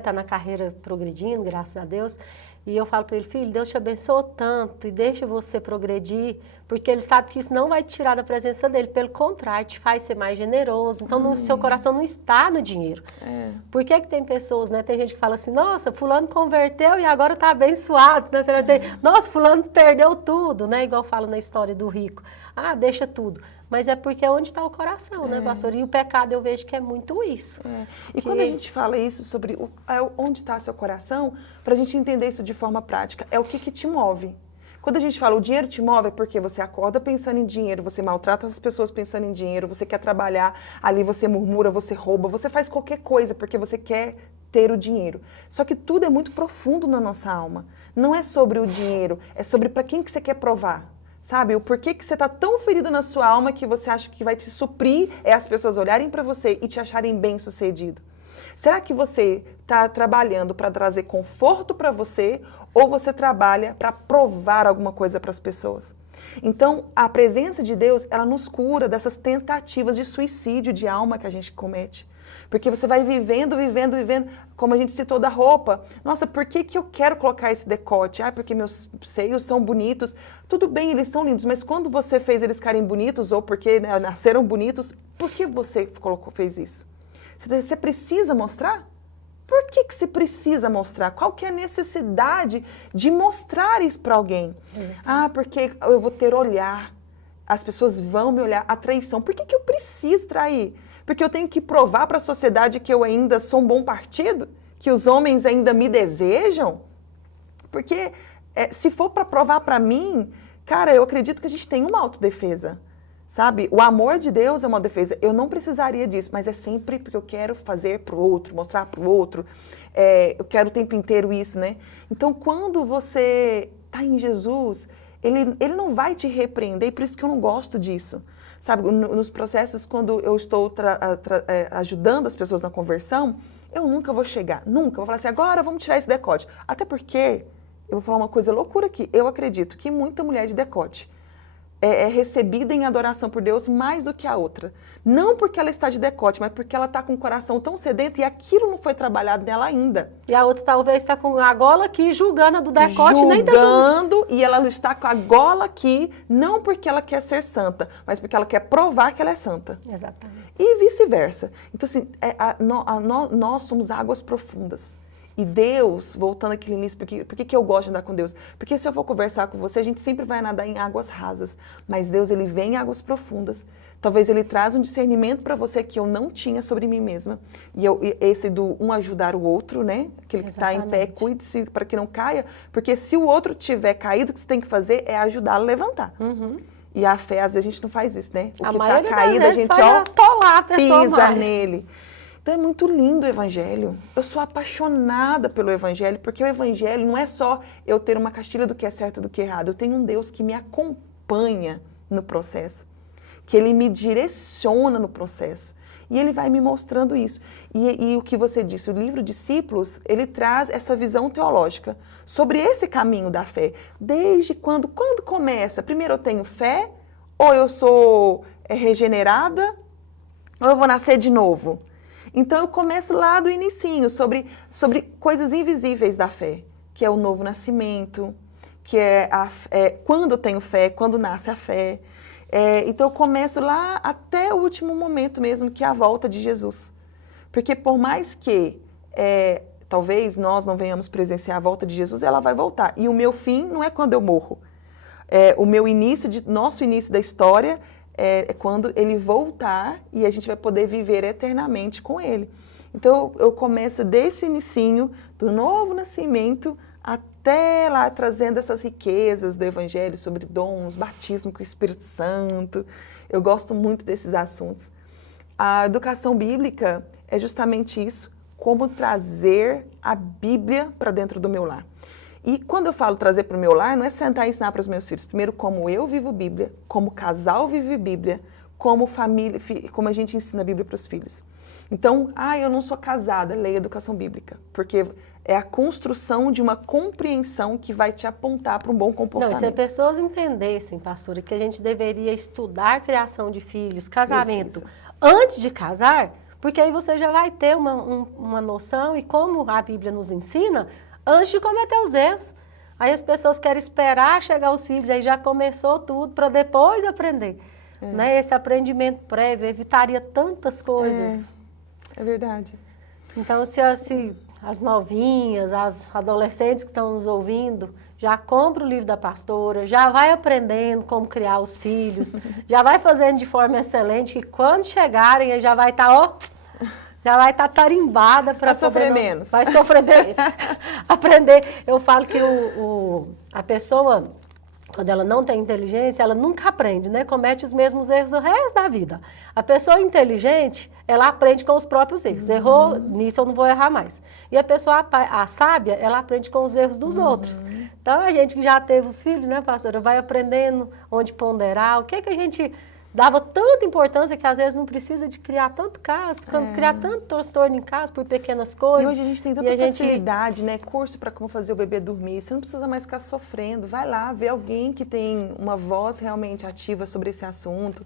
tá na carreira progredindo, graças a Deus. E eu falo para ele, filho, Deus te abençoou tanto e deixa você progredir, porque ele sabe que isso não vai te tirar da presença dele, pelo contrário, te faz ser mais generoso. Então, no seu coração não está no dinheiro. Por que tem pessoas, né? Tem gente que fala assim, nossa, fulano converteu e agora está abençoado. Né? Nossa, fulano perdeu tudo, né? Igual falo na história do rico. Ah, deixa tudo. Mas é porque é onde está o coração, né, pastor? E o pecado eu vejo que é muito isso. E quando a gente fala isso sobre onde está seu coração, para a gente entender isso de forma prática, é o que te move. Quando a gente fala o dinheiro te move, é porque você acorda pensando em dinheiro, você maltrata as pessoas pensando em dinheiro, você quer trabalhar, ali você murmura, você rouba, você faz qualquer coisa porque você quer ter o dinheiro. Só que tudo é muito profundo na nossa alma. Não é sobre o dinheiro, é sobre para quem que você quer provar. Sabe, o porquê que você está tão ferido na sua alma que você acha que vai te suprir é as pessoas olharem para você e te acharem bem-sucedido. Será que você está trabalhando para trazer conforto para você ou você trabalha para provar alguma coisa para as pessoas? Então, a presença de Deus, ela nos cura dessas tentativas de suicídio de alma que a gente comete. Porque você vai vivendo, como a gente citou da roupa. Nossa, por que eu quero colocar esse decote? Porque meus seios são bonitos. Tudo bem, eles são lindos, mas quando você fez eles ficarem bonitos, ou porque nasceram bonitos, por que você fez isso? Você precisa mostrar? Por que você precisa mostrar? Qual que é a necessidade de mostrar isso para alguém? Porque eu vou ter olhar. As pessoas vão me olhar. A traição. Por que eu preciso trair? Porque eu tenho que provar para a sociedade que eu ainda sou um bom partido? Que os homens ainda me desejam? Porque se for para provar para mim, cara, eu acredito que a gente tem uma autodefesa, sabe? O amor de Deus é uma defesa. Eu não precisaria disso, mas é sempre porque eu quero fazer para o outro, mostrar para o outro. Eu quero o tempo inteiro isso, né? Então, quando você está em Jesus, ele não vai te repreender, e por isso que eu não gosto disso. Sabe, nos processos, quando eu estou ajudando as pessoas na conversão, eu nunca vou chegar, nunca vou falar assim, agora vamos tirar esse decote. Até porque, eu vou falar uma coisa loucura aqui, eu acredito que muita mulher de decote é recebida em adoração por Deus mais do que a outra. Não porque ela está de decote, mas porque ela está com o coração tão sedento e aquilo não foi trabalhado nela ainda. E a outra talvez está com a gola aqui, julgando a do decote, nem tá julgando, e ela está com a gola aqui, não porque ela quer ser santa, mas porque ela quer provar que ela é santa. Exatamente. E vice-versa. Então, assim, nós somos águas profundas. E Deus, voltando aqui no início, por que eu gosto de andar com Deus? Porque se eu for conversar com você, a gente sempre vai nadar em águas rasas. Mas Deus, ele vem em águas profundas. Talvez ele traz um discernimento para você que eu não tinha sobre mim mesma. E esse do um ajudar o outro, né? Aquele que está em pé, cuide-se para que não caia. Porque se o outro tiver caído, o que você tem que fazer é ajudá-lo a levantar. E a fé, às vezes, a gente não faz isso, né? O que está caído, a gente atolar a pessoa pisa mais nele. Então é muito lindo o Evangelho. Eu sou apaixonada pelo Evangelho, porque o Evangelho não é só eu ter uma cartilha do que é certo e do que é errado. Eu tenho um Deus que me acompanha no processo, que Ele me direciona no processo. E Ele vai me mostrando isso. E o que você disse, o livro Discípulos, ele traz essa visão teológica sobre esse caminho da fé. Desde quando começa? Primeiro eu tenho fé, ou eu sou regenerada, ou eu vou nascer de novo? Então, eu começo lá do inicinho, sobre coisas invisíveis da fé, que é o novo nascimento, que é quando eu tenho fé, quando nasce a fé. Então, eu começo lá até o último momento mesmo, que é a volta de Jesus. Porque por mais que talvez nós não venhamos presenciar a volta de Jesus, ela vai voltar. E o meu fim não é quando eu morro. O meu nosso início da história é quando ele voltar e a gente vai poder viver eternamente com ele. Então eu começo desse inicinho, do novo nascimento, até lá trazendo essas riquezas do Evangelho sobre dons, batismo com o Espírito Santo. Eu gosto muito desses assuntos. A educação bíblica é justamente isso, como trazer a Bíblia para dentro do meu lar. E quando eu falo trazer para o meu lar, não é sentar e ensinar para os meus filhos. Primeiro, como eu vivo Bíblia, como casal vive Bíblia, como família, como a gente ensina a Bíblia para os filhos. Então, eu não sou casada, leia educação bíblica, porque é a construção de uma compreensão que vai te apontar para um bom comportamento. Não, se as pessoas entendessem, pastora, que a gente deveria estudar criação de filhos, casamento, antes de casar, porque aí você já vai ter uma noção e como a Bíblia nos ensina, antes de cometer os erros. Aí as pessoas querem esperar chegar os filhos, aí já começou tudo para depois aprender. Né? Esse aprendimento prévio evitaria tantas coisas. É verdade. Então, se as novinhas, as adolescentes que estão nos ouvindo, já compra o livro da pastora, já vai aprendendo como criar os filhos, já vai fazendo de forma excelente, que quando chegarem, já vai estar, já vai estar tarimbada para sofrer menos. Vai sofrer menos. Aprender. Eu falo que a pessoa, quando ela não tem inteligência, ela nunca aprende, né? Comete os mesmos erros o resto da vida. A pessoa inteligente, ela aprende com os próprios erros. Errou, nisso eu não vou errar mais. E a pessoa a sábia, ela aprende com os erros dos outros. Então, a gente que já teve os filhos, né, pastora, vai aprendendo onde ponderar, o que a gente dava tanta importância que às vezes não precisa de criar tanto caso, criar tanto transtorno em casa por pequenas coisas. E hoje a gente tem tanta facilidade, né? Curso para como fazer o bebê dormir. Você não precisa mais ficar sofrendo. Vai lá, vê alguém que tem uma voz realmente ativa sobre esse assunto.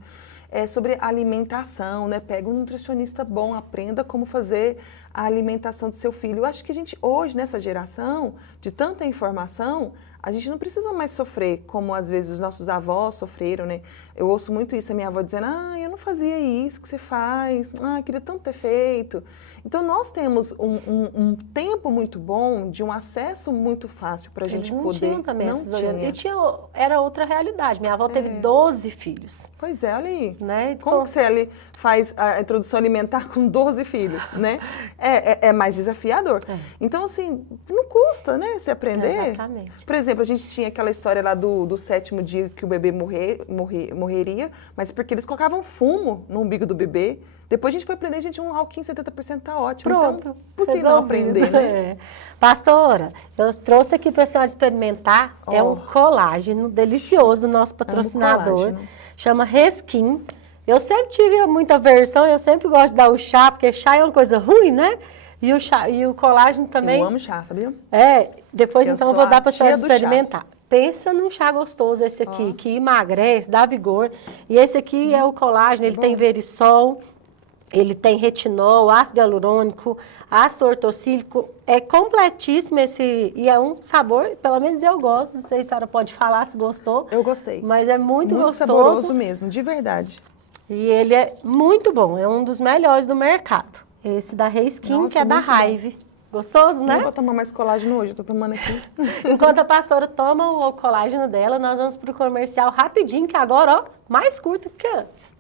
Sobre alimentação, né? Pega um nutricionista bom, aprenda como fazer a alimentação do seu filho. Eu acho que a gente hoje, nessa geração de tanta informação, a gente não precisa mais sofrer como às vezes os nossos avós sofreram, né? Eu ouço muito isso, a minha avó dizendo, eu não fazia isso que você faz, queria tanto ter feito. Então nós temos um tempo muito bom, de um acesso muito fácil para a gente poder... Tinham também essas orientações. E era outra realidade. Minha avó teve 12 filhos. Pois é, olha aí. Né? Como que você ali faz a introdução alimentar com 12 filhos, né? É mais desafiador. Então, assim, não custa, né, se aprender. Exatamente. Por exemplo, a gente tinha aquela história lá do 7º dia que o bebê morreria, mas porque eles colocavam fumo no umbigo do bebê. Depois a gente foi aprender, um alquim 70% tá ótimo. Pronto. Então, por que não aprender, né? Pastora, eu trouxe aqui para a senhora experimentar, é um colágeno delicioso do nosso patrocinador, chama Reskin. Eu sempre tive muita aversão, eu sempre gosto de dar o chá, porque chá é uma coisa ruim, né? E o colágeno também... Eu amo chá, sabia? Depois então eu vou dar para a senhora experimentar. Pensa num chá gostoso esse aqui, que emagrece, dá vigor. E esse aqui é o colágeno, ele tem verisol, ele tem retinol, ácido hialurônico, ácido ortocílico, é completíssimo esse, e é um sabor, pelo menos eu gosto, não sei se a senhora pode falar se gostou. Eu gostei. Mas é muito gostoso. Saboroso mesmo, de verdade. E ele é muito bom, é um dos melhores do mercado. Esse da Reskin, que é da Hive. Gostoso, né? Não vou tomar mais colágeno hoje, eu tô tomando aqui. Enquanto a pastora toma o colágeno dela, nós vamos pro comercial rapidinho, que agora, mais curto que antes.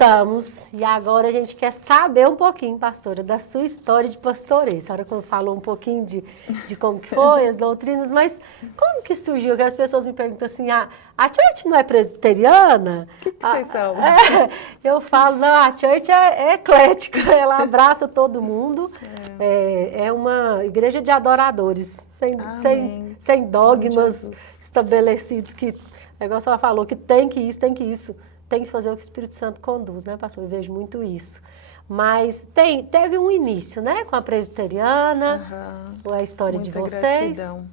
Voltamos e agora a gente quer saber um pouquinho, pastora, da sua história de pastoreio. A senhora falou um pouquinho de como que foi, as doutrinas, mas como que surgiu? Que as pessoas me perguntam assim, a church não é presbiteriana? O que vocês são? Eu falo, não, a church é eclética, ela abraça todo mundo, é uma igreja de adoradores, sem dogmas estabelecidos, que, igual a senhora falou, que tem que isso, tem que fazer o que o Espírito Santo conduz, né, pastor? Eu vejo muito isso. Mas teve um início, né, com a presbiteriana, a história de vocês. Gratidão.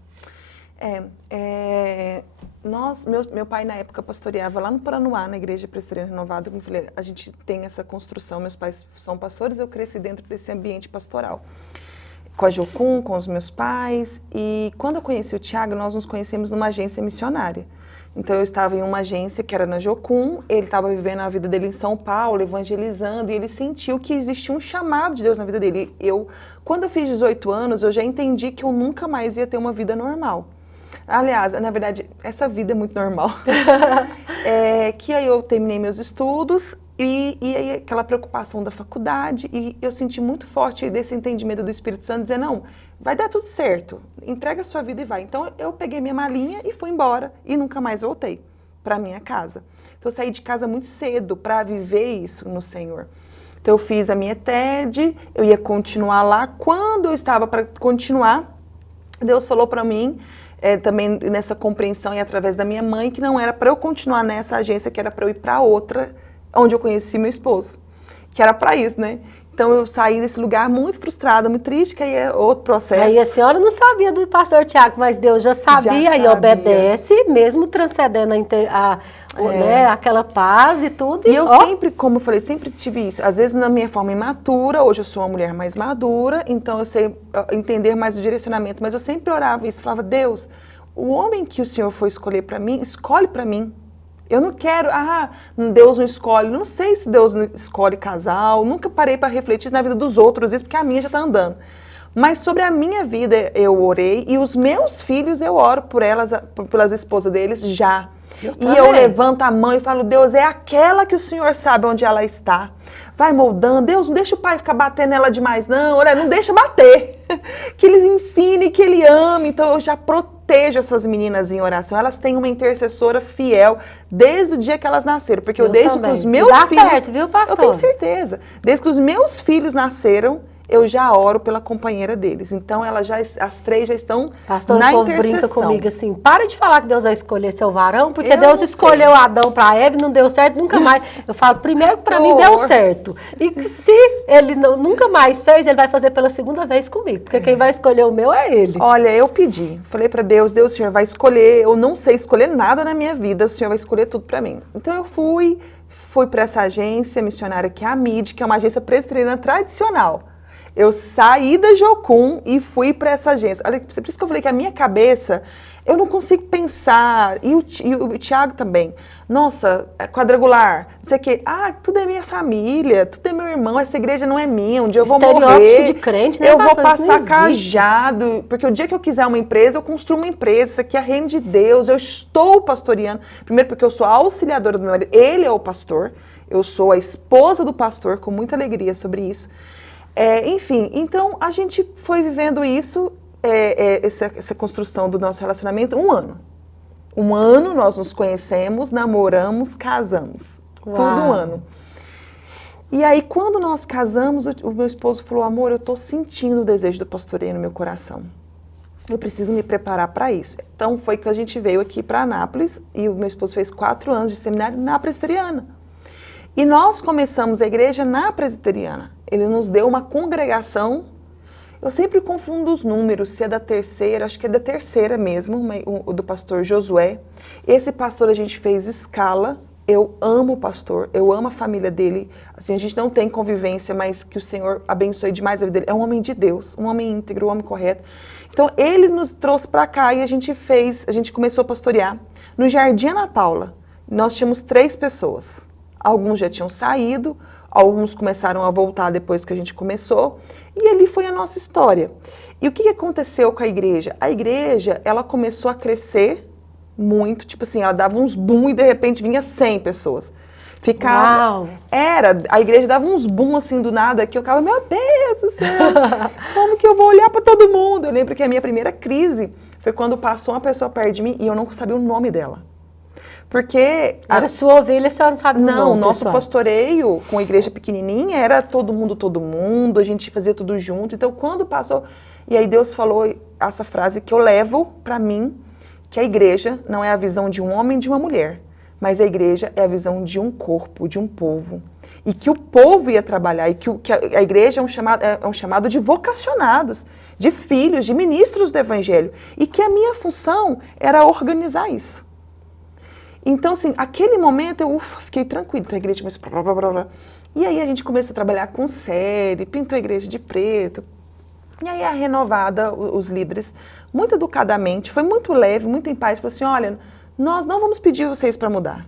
Meu pai, na época, pastoreava lá no Paranoá, na Igreja Presbiteriana Renovada. Como eu falei, a gente tem essa construção, meus pais são pastores, eu cresci dentro desse ambiente pastoral. Com a Jocum, com os meus pais. E quando eu conheci o Tiago, nós nos conhecemos numa agência missionária. Então, eu estava em uma agência que era na Jocum, ele estava vivendo a vida dele em São Paulo, evangelizando, e ele sentiu que existia um chamado de Deus na vida dele. Quando eu fiz 18 anos, eu já entendi que eu nunca mais ia ter uma vida normal. Aliás, na verdade, essa vida é muito normal. Que aí eu terminei meus estudos, e aí aquela preocupação da faculdade, e eu senti muito forte desse entendimento do Espírito Santo, dizer, não, vai dar tudo certo, entrega a sua vida e vai. Então eu peguei minha malinha e fui embora, e nunca mais voltei para minha casa. Então eu saí de casa muito cedo para viver isso no Senhor. Então eu fiz a minha TED, eu ia continuar lá. Quando eu estava para continuar, Deus falou para mim, também nessa compreensão e através da minha mãe, que não era para eu continuar nessa agência, que era para eu ir para outra, onde eu conheci meu esposo, que era para isso, né? Então eu saí desse lugar muito frustrada, muito triste, que aí é outro processo. Aí a senhora não sabia do pastor Tiago, mas Deus já sabia e obedece, mesmo transcendendo né, aquela paz e tudo. E eu sempre, como eu falei, sempre tive isso. Às vezes na minha forma imatura, hoje eu sou uma mulher mais madura, então eu sei entender mais o direcionamento, mas eu sempre orava isso, falava, Deus, o homem que o Senhor for escolher para mim, escolhe para mim. Eu não quero, Deus não escolhe, não sei se Deus não escolhe casal, nunca parei para refletir na vida dos outros, isso porque a minha já está andando. Mas sobre a minha vida eu orei, e os meus filhos eu oro por elas, pelas esposas deles já. Eu levanto a mão e falo, Deus, é aquela que o Senhor sabe onde ela está. Vai moldando, Deus, não deixa o pai ficar batendo nela demais, não, olha, não deixa bater. Que eles ensinem, que ele ame. Então eu já protejo essas meninas em oração. Elas têm uma intercessora fiel desde o dia que elas nasceram. Porque desde que os meus filhos... Dá certo, viu, pastor? Eu tenho certeza. Desde que os meus filhos nasceram, eu já oro pela companheira deles. Então, as três já estão pastor, na intercessão. O povo brinca comigo assim, para de falar que Deus vai escolher seu varão, porque Deus escolheu Adão para Eva e não deu certo, nunca mais. Eu falo, primeiro que para mim deu certo. E que se ele nunca mais fez, ele vai fazer pela segunda vez comigo, porque quem vai escolher o meu é ele. Olha, eu pedi, falei para Deus, o Senhor vai escolher, eu não sei escolher nada na minha vida, o Senhor vai escolher tudo para mim. Então, eu fui para essa agência missionária que é a MID, que é uma agência presbiteriana tradicional. Eu saí da Jocum e fui para essa agência. Olha, por isso que eu falei que a minha cabeça, eu não consigo pensar, e o Tiago também. Nossa, é quadrangular, não sei o quê. Tudo é minha família, tudo é meu irmão, essa igreja não é minha, um dia eu vou morrer. Estereótipo de crente, né? Eu vou passar cajado, porque o dia que eu quiser uma empresa, eu construo uma empresa, isso aqui é reino de Deus, eu estou pastoreando. Primeiro porque eu sou a auxiliadora do meu marido, ele é o pastor, eu sou a esposa do pastor, com muita alegria sobre isso. Enfim, então a gente foi vivendo isso, essa construção do nosso relacionamento, um ano. Um ano nós nos conhecemos, namoramos, casamos. Uau. Tudo um ano. E aí, quando nós casamos, o meu esposo falou, amor, eu estou sentindo o desejo do pastoreio no meu coração. Eu preciso me preparar para isso. Então, foi que a gente veio aqui para Anápolis, e o meu esposo fez 4 anos de seminário na presbiteriana. E nós começamos a igreja na presbiteriana. Ele nos deu uma congregação. Eu sempre confundo os números, se é da terceira, acho que é da terceira mesmo, o do pastor Josué. Esse pastor a gente fez escala. Eu amo o pastor, eu amo a família dele. Assim, a gente não tem convivência, mas que o Senhor abençoe demais a vida dele. É um homem de Deus, um homem íntegro, um homem correto. Então, ele nos trouxe para cá e a gente começou a pastorear no Jardim Ana Paula. Nós tínhamos 3 pessoas. Alguns já tinham saído, alguns começaram a voltar depois que a gente começou, e ali foi a nossa história. E o que aconteceu com a igreja? A igreja, ela começou a crescer muito, tipo assim, ela dava uns boom e de repente vinha 100 pessoas. Ficava. Uau. A igreja dava uns boom assim do nada, que eu ficava, meu Deus do céu, como que eu vou olhar para todo mundo? Eu lembro que a minha primeira crise foi quando passou uma pessoa perto de mim e eu não sabia o nome dela. Porque... Era sua ovelha, você não sabe o nome, Não, o nosso pessoal. pastoreio com a igreja pequenininha era todo mundo, a gente fazia tudo junto. Então, quando passou... E aí Deus falou essa frase que eu levo para mim, que a igreja não é a visão de um homem e de uma mulher, mas a igreja é a visão de um corpo, de um povo. E que o povo ia trabalhar, e que a igreja é um chamado de vocacionados, de filhos, de ministros do evangelho. E que a minha função era organizar isso. Então, assim, aquele momento eu fiquei tranquila. Então a igreja começou... Blá, blá, blá. E aí a gente começou a trabalhar com série, pintou a igreja de preto. E aí a renovada, os líderes, muito educadamente, foi muito leve, muito em paz, falou assim, olha, nós não vamos pedir vocês para mudar,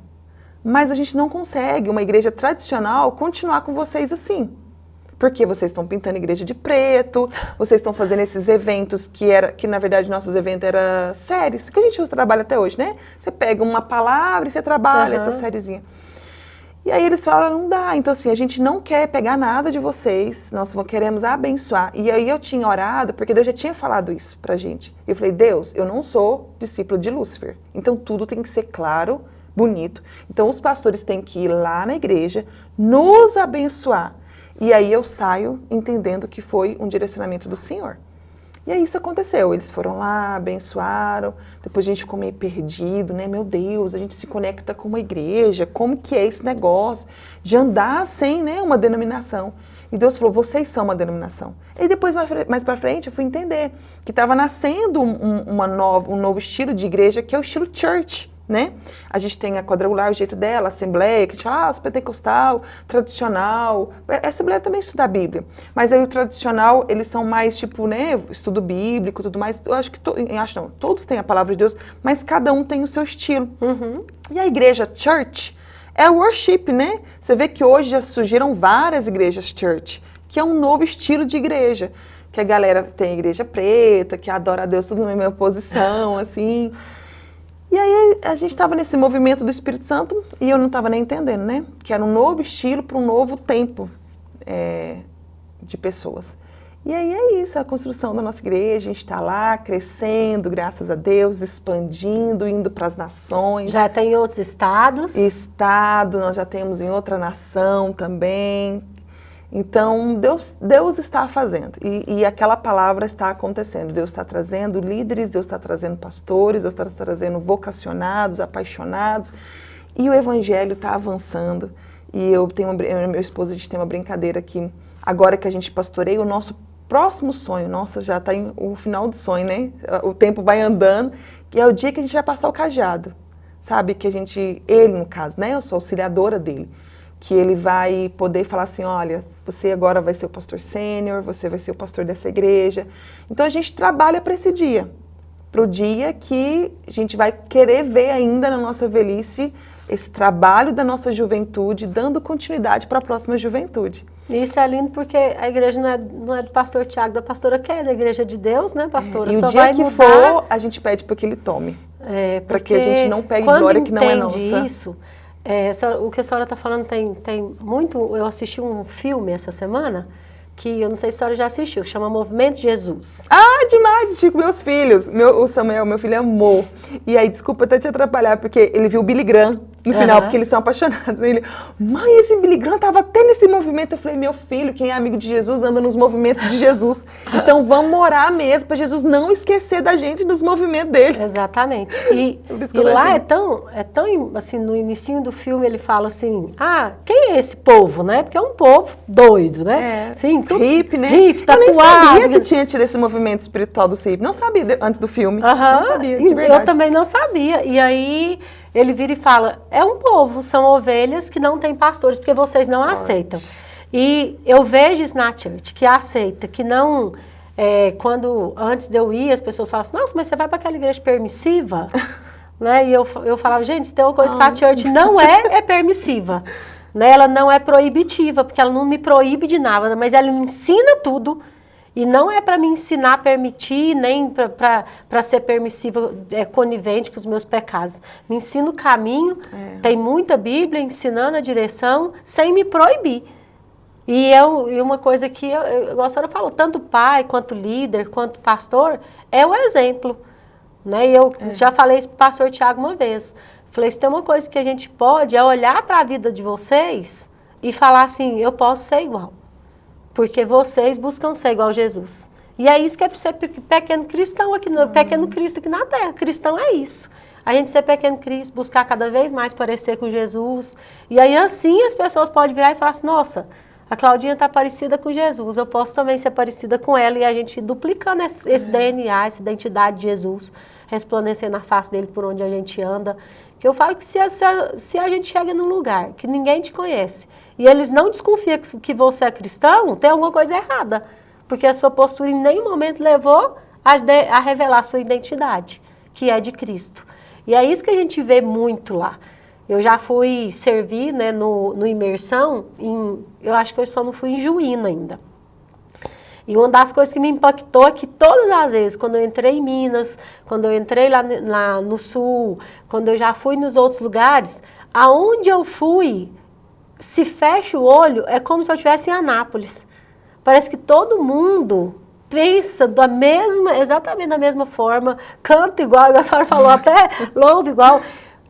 mas a gente não consegue, uma igreja tradicional, continuar com vocês assim. Porque vocês estão pintando a igreja de preto, vocês estão fazendo esses eventos que na verdade nossos eventos eram séries, que a gente trabalha até hoje, né? Você pega uma palavra e você trabalha essa sériezinha. E aí eles falaram, não dá, então assim, a gente não quer pegar nada de vocês, nós queremos abençoar. E aí eu tinha orado, porque Deus já tinha falado isso pra gente. Eu falei, Deus, eu não sou discípulo de Lúcifer, então tudo tem que ser claro, bonito. Então os pastores têm que ir lá na igreja, nos abençoar. E aí eu saio entendendo que foi um direcionamento do Senhor. E aí isso aconteceu, eles foram lá, abençoaram, depois a gente ficou meio perdido, né? Meu Deus, a gente se conecta com uma igreja, como que é esse negócio de andar sem, né, uma denominação? E Deus falou, vocês são uma denominação. E depois, mais pra frente, eu fui entender que estava nascendo um novo estilo de igreja, que é o estilo church, né? A gente tem a quadrangular, o jeito dela, a assembleia, que a gente fala, pentecostal, tradicional. A assembleia também estuda a Bíblia. Mas aí o tradicional, eles são mais tipo, né, estudo bíblico, tudo mais. Eu acho que, todos têm a palavra de Deus, mas cada um tem o seu estilo. E a igreja church é worship, né? Você vê que hoje já surgiram várias igrejas church, que é um novo estilo de igreja. Que a galera tem igreja preta, que adora a Deus tudo na mesma posição, assim. E aí a gente estava nesse movimento do Espírito Santo e eu não estava nem entendendo, né? Que era um novo estilo para um novo tempo de pessoas. E aí é isso, a construção da nossa igreja, a gente está lá crescendo, graças a Deus, expandindo, indo para as nações. Já tem em outros estados? Nós já temos em outra nação também. Então, Deus está fazendo e aquela palavra está acontecendo. Deus está trazendo líderes, Deus está trazendo pastores, Deus está trazendo vocacionados, apaixonados e o evangelho está avançando. E meu esposo, a gente tem uma brincadeira que agora que a gente pastoreia, o nosso próximo sonho, nossa, já está o final do sonho, né? O tempo vai andando e é o dia que a gente vai passar o cajado, sabe? Que ele no caso, né? Eu sou auxiliadora dele. Que ele vai poder falar assim, olha, você agora vai ser o pastor sênior, você vai ser o pastor dessa igreja. Então a gente trabalha para esse dia, para o dia que a gente vai querer ver ainda na nossa velhice esse trabalho da nossa juventude, dando continuidade para a próxima juventude. Isso é lindo porque a igreja não é do pastor Tiago, da pastora Kézia, da igreja de Deus, né, pastora? E o Só dia vai que mudar, for, a gente pede para que ele tome, para que a gente não pegue glória que não é nossa. Isso, o que a senhora está falando tem muito... Eu assisti um filme essa semana, que eu não sei se a senhora já assistiu, chama Movimento Jesus. Ah, demais! Assisti com meus filhos. O Samuel, meu filho, amou. E aí, desculpa até te atrapalhar, porque ele viu o Billy Graham no final, porque eles são apaixonados. Ele, mãe, esse Billy Graham estava até nesse movimento. Eu falei, meu filho, quem é amigo de Jesus anda nos movimentos de Jesus. Então vamos orar mesmo para Jesus não esquecer da gente nos movimentos dele. Exatamente. E lá é tão, assim, no início do filme ele fala assim, quem é esse povo, né? Porque é um povo doido, né? Sim, hippie, né? Hippie, tatuado. Eu nem sabia que tinha tido esse movimento espiritual do hippie. Não sabia antes do filme. Não sabia, de verdade. Eu também não sabia. E aí ele vira e fala, é um povo, são ovelhas que não têm pastores, porque vocês não aceitam. E eu vejo isso na church, que aceita, que não... quando antes de eu ir, as pessoas falam assim, nossa, mas você vai para aquela igreja permissiva? Né? E eu falava, gente, tem uma coisa que a church não é permissiva. Né? Ela não é proibitiva, porque ela não me proíbe de nada, mas ela me ensina tudo E não é para me ensinar a permitir, nem para ser permissiva, conivente com os meus pecados. Me ensina o caminho, tem muita Bíblia ensinando a direção, sem me proibir. E uma coisa que a senhora falou, tanto pai, quanto líder, quanto pastor, é o exemplo. Né? E eu já falei isso para o pastor Tiago uma vez. Falei, se tem uma coisa que a gente pode, é olhar para a vida de vocês e falar assim, eu posso ser igual. Porque vocês buscam ser igual a Jesus. E é isso que é para ser pequeno cristão aqui, pequeno Cristo aqui na Terra. Cristão é isso. A gente ser pequeno Cristo, buscar cada vez mais parecer com Jesus. E aí assim as pessoas podem virar e falar assim, nossa, a Claudinha está parecida com Jesus, eu posso também ser parecida com ela. E a gente duplicando esse DNA, essa identidade de Jesus, resplandecendo na face dele por onde a gente anda. Que eu falo que se a gente chega num lugar que ninguém te conhece e eles não desconfiam que você é cristão, tem alguma coisa errada. Porque a sua postura em nenhum momento levou a revelar a sua identidade, que é de Cristo. E é isso que a gente vê muito lá. Eu já fui servir, né, no Imersão, eu acho que eu só não fui em Juína ainda. E uma das coisas que me impactou é que todas as vezes, quando eu entrei em Minas, quando eu entrei lá no Sul, quando eu já fui nos outros lugares, aonde eu fui, se fecha o olho, é como se eu estivesse em Anápolis. Parece que todo mundo pensa exatamente da mesma forma, canta igual, a senhora falou, até louva igual.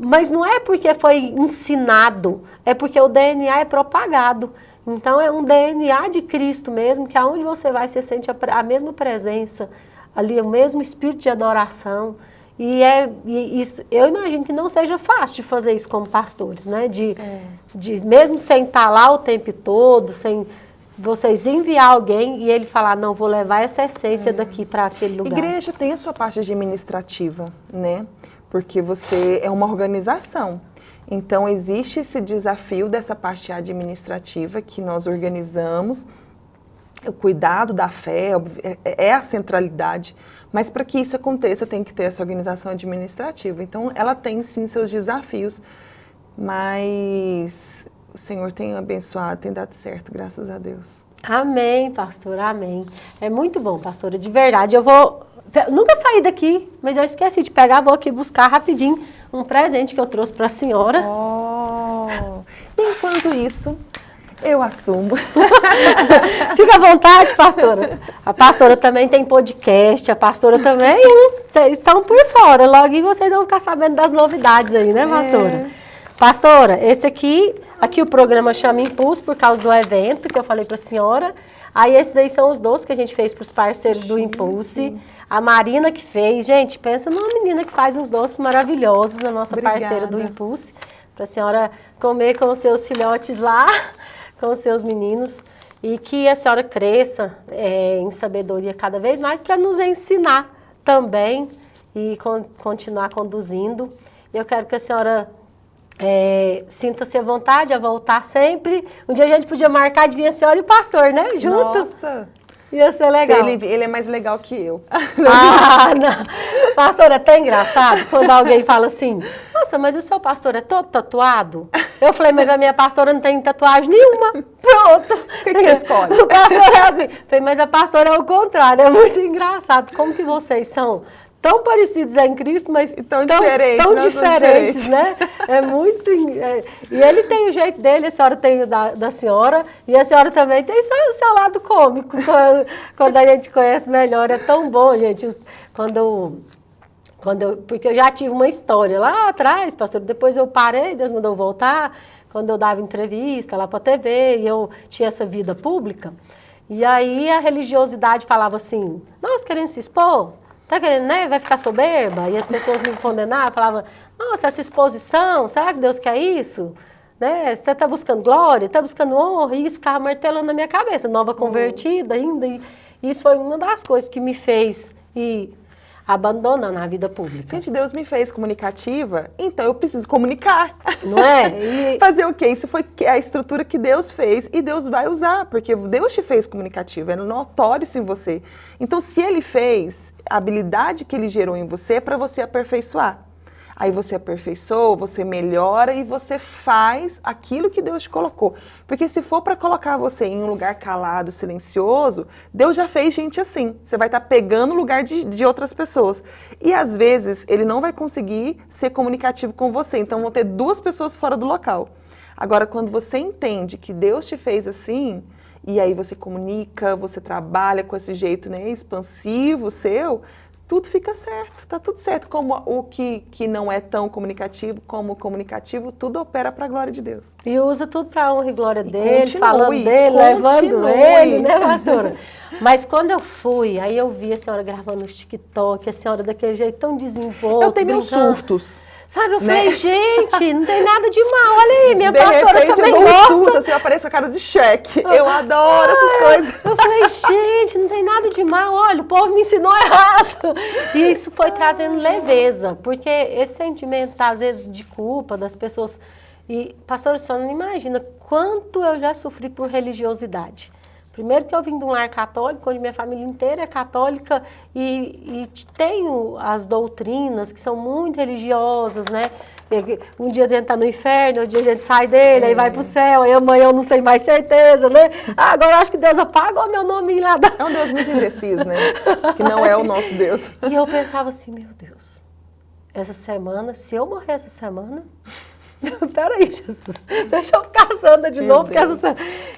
Mas não é porque foi ensinado, é porque o DNA é propagado. Então é um DNA de Cristo mesmo, que aonde você vai, você sente a mesma presença, ali o mesmo espírito de adoração. E isso, eu imagino que não seja fácil de fazer isso como pastores, né? De mesmo sem estar lá o tempo todo, sem vocês enviar alguém e ele falar, não, vou levar essa essência daqui para aquele lugar. Igreja tem a sua parte administrativa, né? Porque você é uma organização. Então, existe esse desafio dessa parte administrativa que nós organizamos, o cuidado da fé, é a centralidade, mas para que isso aconteça tem que ter essa organização administrativa. Então, ela tem sim seus desafios, mas o Senhor tem abençoado, tem dado certo, graças a Deus. Amém, pastora, amém. É muito bom, pastora, de verdade. Nunca saí daqui, mas eu esqueci de pegar, vou aqui buscar rapidinho um presente que eu trouxe para a senhora. Enquanto isso, eu assumo. Fica à vontade, pastora. A pastora também tem podcast, a pastora também, vocês estão por fora, logo vocês vão ficar sabendo das novidades aí, né, pastora? Pastora, esse aqui o programa chama Impulso por causa do evento que eu falei para a senhora. Aí esses aí são os doces que a gente fez para os parceiros do Impulse. A Marina que fez. Gente, pensa numa menina que faz uns doces maravilhosos, a nossa parceira do Impulse. Para a senhora comer com os seus filhotes lá, com os seus meninos. E que a senhora cresça em sabedoria cada vez mais para nos ensinar também e continuar conduzindo. Eu quero que a senhora sinta-se à vontade a voltar sempre. Um dia a gente podia marcar de vir a senhora e o pastor, né? Junto. Nossa! Ia ser legal. Ele é mais legal que eu. Não. Pastor, é até engraçado quando alguém fala assim, nossa, mas o seu pastor é todo tatuado? Eu falei, mas a minha pastora não tem tatuagem nenhuma. Pronto. O que você escolhe? O pastor é assim. Eu falei, mas a pastora é o contrário. É muito engraçado. Como que vocês são tão parecidos em Cristo, mas tão diferentes, né? É muito... E ele tem o jeito dele, a senhora tem o da senhora, e a senhora também tem o seu lado cômico, quando a gente conhece melhor. É tão bom, gente, porque eu já tive uma história lá atrás, pastor, depois eu parei, Deus mandou voltar, quando eu dava entrevista lá para a TV, e eu tinha essa vida pública, e aí a religiosidade falava assim, nós queremos se expor, tá querendo, né? Vai ficar soberba? E as pessoas me condenavam, falavam, nossa, essa exposição, será que Deus quer isso? Né? Você está buscando glória, está buscando honra, e isso ficava martelando na minha cabeça, nova convertida ainda, e isso foi uma das coisas que me fez ir abandonando a vida pública. Gente, Deus me fez comunicativa, então eu preciso comunicar. Não é? Fazer o quê? Isso foi a estrutura que Deus fez e Deus vai usar, porque Deus te fez comunicativa, é notório isso em você. Então, se Ele fez, a habilidade que Ele gerou em você é para você aperfeiçoar. Aí você aperfeiçoa, você melhora e você faz aquilo que Deus te colocou. Porque se for para colocar você em um lugar calado, silencioso, Deus já fez gente assim. Você vai estar pegando o lugar de outras pessoas. E às vezes ele não vai conseguir ser comunicativo com você. Então vão ter duas pessoas fora do local. Agora, quando você entende que Deus te fez assim, e aí você comunica, você trabalha com esse jeito, né, expansivo seu, tudo fica certo, tá tudo certo. Como o que não é tão comunicativo como o comunicativo, tudo opera para a glória de Deus. E usa tudo para a honra e glória dele, continue, falando dele, levando continue. ele, né, pastora? Mas quando eu fui, aí eu vi a senhora gravando no TikTok, a senhora daquele jeito tão desenvolto. Eu tenho meus brincando. surtos. Sabe, eu né? falei, gente, não tem nada de mal, olha aí, minha De pastora repente, também eu dou um gosta. surto, assim, aparece a cara de cheque. Eu adoro essas coisas. Eu falei, gente, não tem nada de mal, olha, o povo me ensinou errado. E isso foi trazendo leveza, porque esse sentimento, às vezes, de culpa das pessoas. E, pastor, você não imagina quanto eu já sofri por religiosidade. Primeiro que eu vim de um lar católico, onde minha família inteira é católica e tenho as doutrinas que são muito religiosas, né? Um dia a gente tá no inferno, outro dia a gente sai dele, aí vai pro céu, aí amanhã eu não tenho mais certeza, né? Ah, agora eu acho que Deus apagou meu nome lá. É um Deus muito indeciso, né? Que não é o nosso Deus. E eu pensava assim, meu Deus, essa semana, se eu morrer essa semana... Peraí, Jesus, deixa eu ficar santa de novo, porque essa...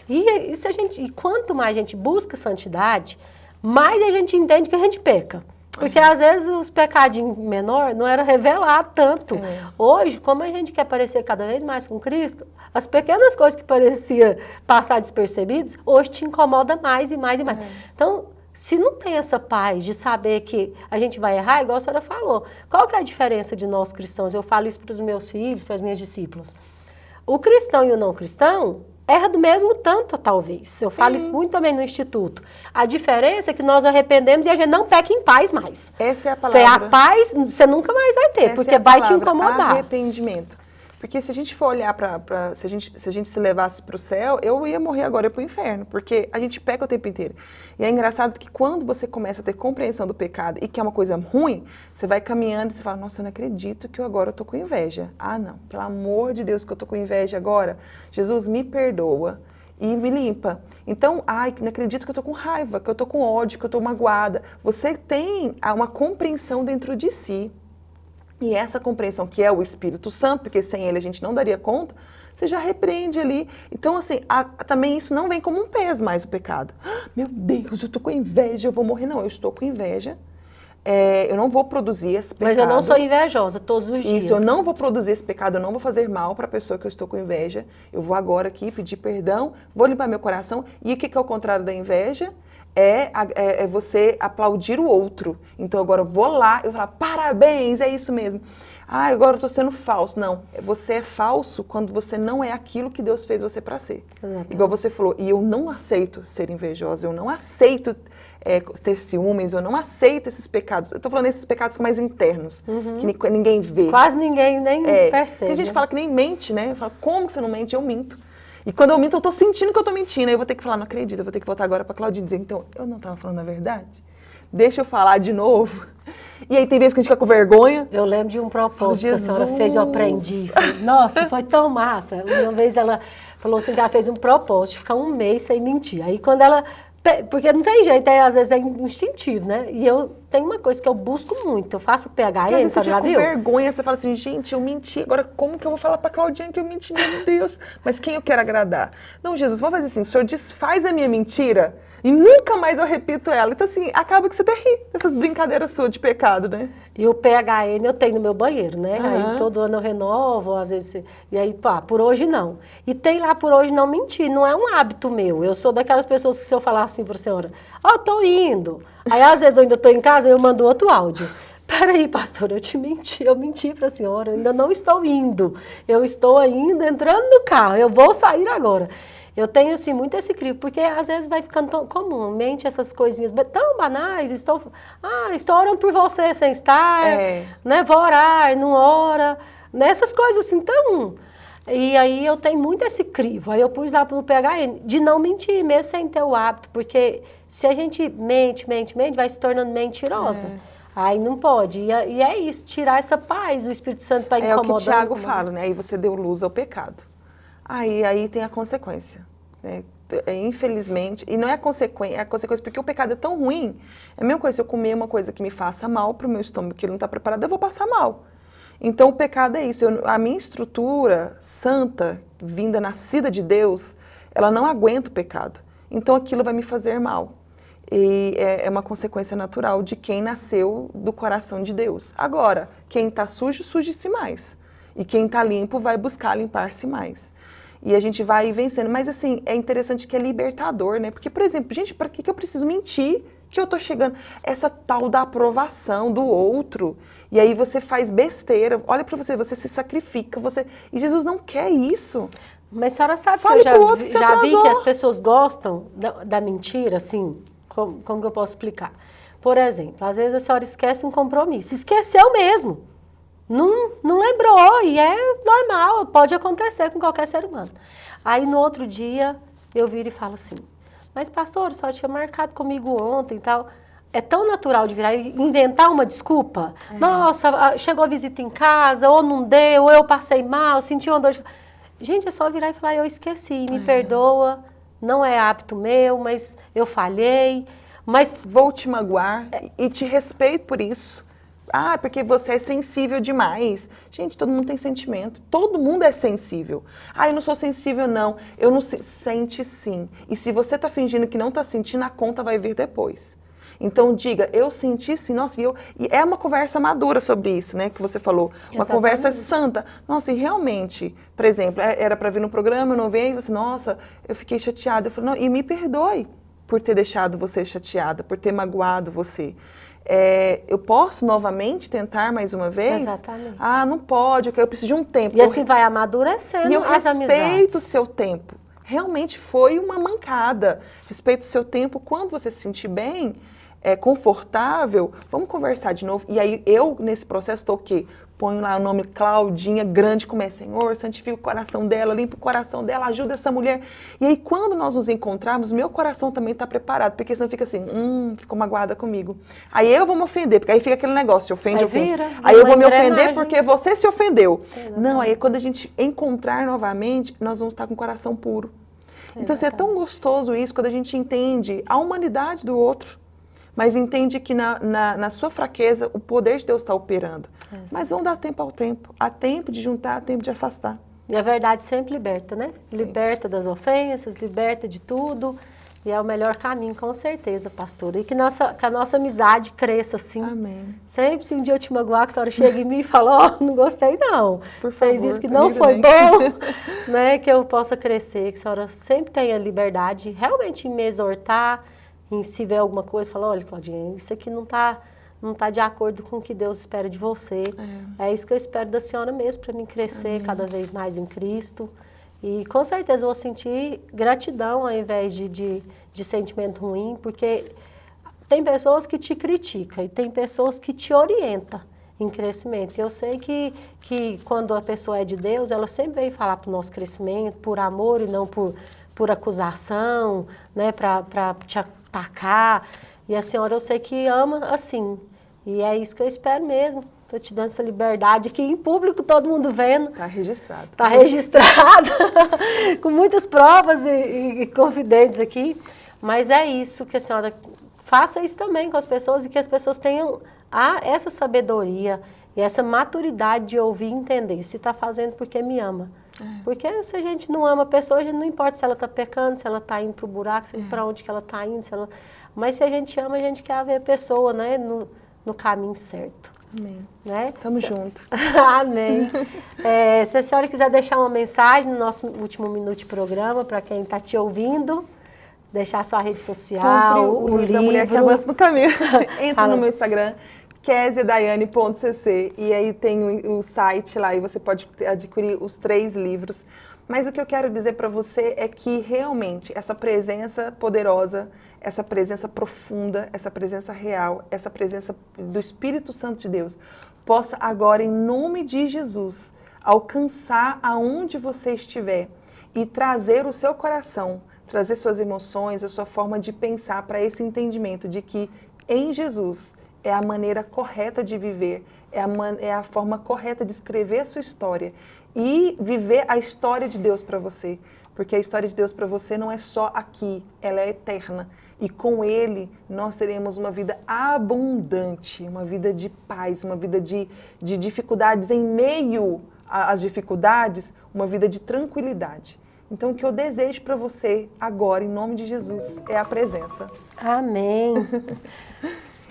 E quanto mais a gente busca santidade, mais a gente entende que a gente peca. Porque às vezes os pecadinhos menores não era revelar tanto. Hoje, como a gente quer parecer cada vez mais com Cristo, as pequenas coisas que pareciam passar despercebidas, hoje te incomoda mais e mais e mais. Então, se não tem essa paz de saber que a gente vai errar, igual a senhora falou, qual que é a diferença de nós cristãos? Eu falo isso para os meus filhos, para as minhas discípulas. O cristão e o não cristão erra do mesmo tanto, talvez. Eu falo isso muito também no Instituto. A diferença é que nós arrependemos e a gente não peca em paz mais. Essa é a palavra. A paz você nunca mais vai ter, porque vai te incomodar. Arrependimento. Porque se a gente for olhar se a gente se levasse para o céu, eu ia morrer agora para o inferno, porque a gente peca o tempo inteiro. E é engraçado que quando você começa a ter compreensão do pecado e que é uma coisa ruim, você vai caminhando e você fala, nossa, eu não acredito que eu agora estou com inveja. Ah, não, pelo amor de Deus que eu estou com inveja agora. Jesus, me perdoa e me limpa. Então, ai, não acredito que eu estou com raiva, que eu estou com ódio, que eu estou magoada. Você tem uma compreensão dentro de si. E essa compreensão, que é o Espírito Santo, porque sem ele a gente não daria conta, você já repreende ali. Então, assim, também isso não vem como um peso mais, o pecado. Meu Deus, eu estou com inveja, eu vou morrer. Não, eu estou com inveja. Eu não vou produzir esse pecado. Mas eu não sou invejosa todos os dias. Isso, eu não vou produzir esse pecado, eu não vou fazer mal para a pessoa que eu estou com inveja. Eu vou agora aqui pedir perdão, vou limpar meu coração. E o que é o contrário da inveja? É você aplaudir o outro. Então agora eu vou lá, eu vou falar, parabéns, é isso mesmo. Ah, agora eu estou sendo falso. Não, você é falso quando você não é aquilo que Deus fez você para ser. Exatamente. Igual você falou, e eu não aceito ser invejosa, eu não aceito ter ciúmes, eu não aceito esses pecados. Eu estou falando esses pecados mais internos, que ninguém vê. Quase ninguém nem percebe. Tem gente que fala que nem mente, né? Eu falo, como que você não mente? Eu minto. E quando eu minto, eu tô sentindo que eu tô mentindo. Aí eu vou ter que falar, não acredito, eu vou ter que voltar agora pra Claudinha e dizer, então, eu não tava falando a verdade? Deixa eu falar de novo. E aí tem vezes que a gente fica com vergonha. Eu lembro de um propósito que a senhora fez, eu aprendi. Nossa, foi tão massa. Uma vez ela falou assim que ela fez um propósito de ficar um mês sem mentir. Aí quando ela... Porque não tem jeito, às vezes é instintivo, né? E eu tenho uma coisa que eu busco muito, eu faço PHN, você já fica viu? com vergonha, você fala assim, gente, eu menti, agora como que eu vou falar pra Claudinha que eu menti, meu Deus? Mas quem eu quero agradar? Não, Jesus, vamos fazer assim, o Senhor desfaz a minha mentira e nunca mais eu repito ela. Então assim, acaba que você até ri dessas brincadeiras suas de pecado, né? E o PHN eu tenho no meu banheiro, né? Aí todo ano eu renovo, às vezes... E aí, pá, por hoje não. E tem lá por hoje não mentir, não é um hábito meu. Eu sou daquelas pessoas que se eu falar assim pra senhora, ó, tô indo. Aí às vezes eu ainda tô em casa e eu mando outro áudio. Peraí, pastor, eu menti pra senhora, eu ainda não estou indo. Eu estou ainda entrando no carro, eu vou sair agora. Eu tenho, assim, muito esse crivo, porque às vezes vai ficando tão comumente essas coisinhas tão banais. Estou orando por você sem estar, né? Vou orar, não ora. Nessas coisas assim, tão... E aí eu tenho muito esse crivo. Aí eu pus lá no PHN, de não mentir, mesmo sem ter o hábito. Porque se a gente mente, vai se tornando mentirosa. Aí não pode. E é isso, tirar essa paz, o Espírito Santo está incomodando. É o que o Tiago fala, né? Aí você deu luz ao pecado. Aí tem a consequência, né? Infelizmente, e não é a consequência porque o pecado é tão ruim. É a mesma coisa, se eu comer uma coisa que me faça mal para o meu estômago, que ele não está preparado, eu vou passar mal. Então o pecado é isso. A minha estrutura santa, vinda, nascida de Deus, ela não aguenta o pecado. Então aquilo vai me fazer mal. E é uma consequência natural de quem nasceu do coração de Deus. Agora, quem está sujo, suje-se mais. E quem está limpo vai buscar limpar-se mais. E a gente vai vencendo. Mas assim, é interessante que é libertador, né? Porque, por exemplo, gente, para que eu preciso mentir que eu tô chegando? Essa tal da aprovação do outro. E aí você faz besteira. Olha para você se sacrifica. E Jesus não quer isso. Mas a senhora sabe Fale que eu pro outro que você já vi atrasou. que as pessoas gostam da mentira, assim, como que eu posso explicar? Por exemplo, às vezes a senhora esquece um compromisso. Esqueceu mesmo. Não lembrou, e é normal, pode acontecer com qualquer ser humano. Aí no outro dia eu viro e falo assim, mas pastor, a senhora tinha marcado comigo ontem e tal. É tão natural de virar e inventar uma desculpa. Nossa, chegou a visita em casa, ou não deu, ou eu passei mal, senti uma dor de... Gente, é só virar e falar, eu esqueci, me perdoa, não é hábito meu, mas eu falhei, mas... Vou te magoar e te respeito por isso. Ah, porque você é sensível demais. Gente, todo mundo tem sentimento. Todo mundo é sensível. Ah, eu não sou sensível, não. Eu não sente sim. E se você está fingindo que não está sentindo, a conta vai vir depois. Então diga, eu senti sim, nossa, e é uma conversa madura sobre isso, né, que você falou. Uma Exatamente. Conversa santa. Nossa, e realmente, por exemplo, era para vir no programa, eu não veio, e você, nossa, eu fiquei chateada. Eu falei, não, e me perdoe por ter deixado você chateada, por ter magoado você. Eu posso novamente tentar mais uma vez? Exatamente. Ah, não pode, eu preciso de um tempo. E assim vai amadurecendo as amizades. E eu respeito o seu tempo. Realmente foi uma mancada. Respeito o seu tempo. Quando você se sentir bem, confortável, vamos conversar de novo. E aí eu, nesse processo, estou o quê? Ponho lá o nome Claudinha, grande como é, Senhor, santifica o coração dela, limpa o coração dela, ajuda essa mulher. E aí, quando nós nos encontrarmos, meu coração também está preparado, porque senão fica assim, ficou magoada comigo. Aí eu vou me ofender, porque aí fica aquele negócio, se ofende, ofende. Aí eu vou me ofender porque você se ofendeu. Não, aí quando a gente encontrar novamente, nós vamos estar com o coração puro. Então, assim, é tão gostoso isso, quando a gente entende a humanidade do outro. Mas entende que na sua fraqueza o poder de Deus está operando. Mas vamos dar tempo ao tempo. Há tempo de juntar, há tempo de afastar. E a verdade sempre liberta, né? Sempre. Liberta das ofensas, liberta de tudo. E é o melhor caminho, com certeza, pastora. E que a nossa amizade cresça assim. Amém. Sempre, se um dia eu te magoar, que a senhora chega em mim e fala, não gostei não. Por favor, fez isso que não foi bom, né? Que eu possa crescer, que a senhora sempre tenha liberdade realmente em me exortar, em se ver alguma coisa, falar, olha, Claudinha, isso aqui não tá de acordo com o que Deus espera de você. É isso que eu espero da senhora mesmo, para mim crescer cada vez mais em Cristo. E com certeza eu vou sentir gratidão ao invés de sentimento ruim, porque tem pessoas que te criticam e tem pessoas que te orientam em crescimento. Eu sei que quando a pessoa é de Deus, ela sempre vem falar para o nosso crescimento, por amor e não por acusação, né, para te atacar. E a senhora eu sei que ama assim. E é isso que eu espero mesmo. Estou te dando essa liberdade aqui em público, todo mundo vendo. Está registrado. Está registrado, com muitas provas e confidentes aqui. Mas é isso, que a senhora faça isso também com as pessoas e que as pessoas tenham essa sabedoria e essa maturidade de ouvir e entender. Se está fazendo porque me ama. Porque se a gente não ama a pessoa, a gente não importa se ela está pecando, se ela está indo para o buraco, para onde que ela está indo. Mas se a gente ama, a gente quer ver a pessoa, né, no caminho certo. Amém. Né? Tamo junto. Amém. Se a senhora quiser deixar uma mensagem no nosso último minuto de programa, para quem está te ouvindo, deixar sua rede social, o livro. Da Mulher que Avança no Caminho. Entra no meu Instagram, kesiadaiane.cc, e aí tem o site lá e você pode adquirir os 3 livros. Mas o que eu quero dizer para você é que realmente essa presença poderosa, essa presença profunda, essa presença real, essa presença do Espírito Santo de Deus possa agora, em nome de Jesus, alcançar aonde você estiver e trazer o seu coração, trazer suas emoções, a sua forma de pensar para esse entendimento de que em Jesus é a maneira correta de viver, é a forma correta de escrever a sua história e viver a história de Deus para você. Porque a história de Deus para você não é só aqui, ela é eterna. E com Ele nós teremos uma vida abundante, uma vida de paz, uma vida de dificuldades em meio às dificuldades, uma vida de tranquilidade. Então o que eu desejo para você agora, em nome de Jesus, é a presença. Amém.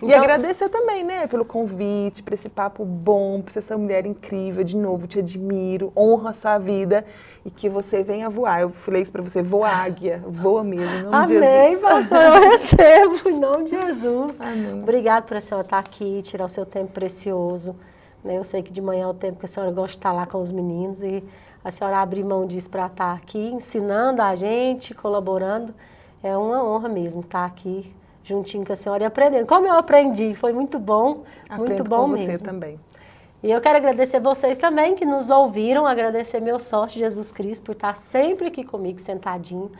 E agradecer também, né, pelo convite, por esse papo bom, por ser essa mulher incrível, de novo, te admiro, honro a sua vida e que você venha voar. Eu falei isso pra você, voa águia, voa mesmo, em nome de Jesus. Amém, pastor, eu recebo, em nome de Jesus. Amém. Obrigada por a senhora estar aqui, tirar o seu tempo precioso. Eu sei que de manhã é o tempo que a senhora gosta de estar lá com os meninos e a senhora abrir mão disso para estar aqui, ensinando a gente, colaborando. É uma honra mesmo estar aqui juntinho com a senhora e aprendendo. Como eu aprendi, foi muito bom, muito bom mesmo. Aprendo com você também. E eu quero agradecer vocês também que nos ouviram, agradecer meu sócio Jesus Cristo por estar sempre aqui comigo, sentadinho,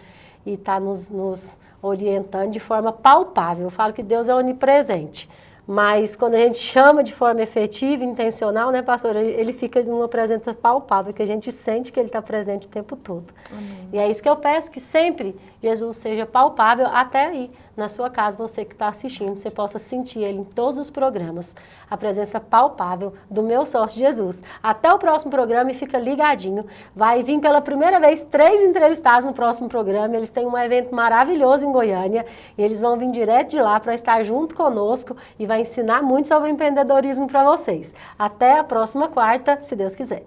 e estar nos orientando de forma palpável. Eu falo que Deus é onipresente, mas quando a gente chama de forma efetiva, intencional, né, pastor, ele fica numa presença palpável, que a gente sente que ele está presente o tempo todo. Amém. E é isso que eu peço, que sempre Jesus seja palpável, até aí, na sua casa, você que está assistindo, você possa sentir ele em todos os programas, a presença palpável do meu sócio Jesus. Até o próximo programa e fica ligadinho. Vai vir pela primeira vez 3 entrevistados no próximo programa, eles têm um evento maravilhoso em Goiânia, e eles vão vir direto de lá para estar junto conosco e vai ensinar muito sobre empreendedorismo para vocês. Até a próxima quarta, se Deus quiser.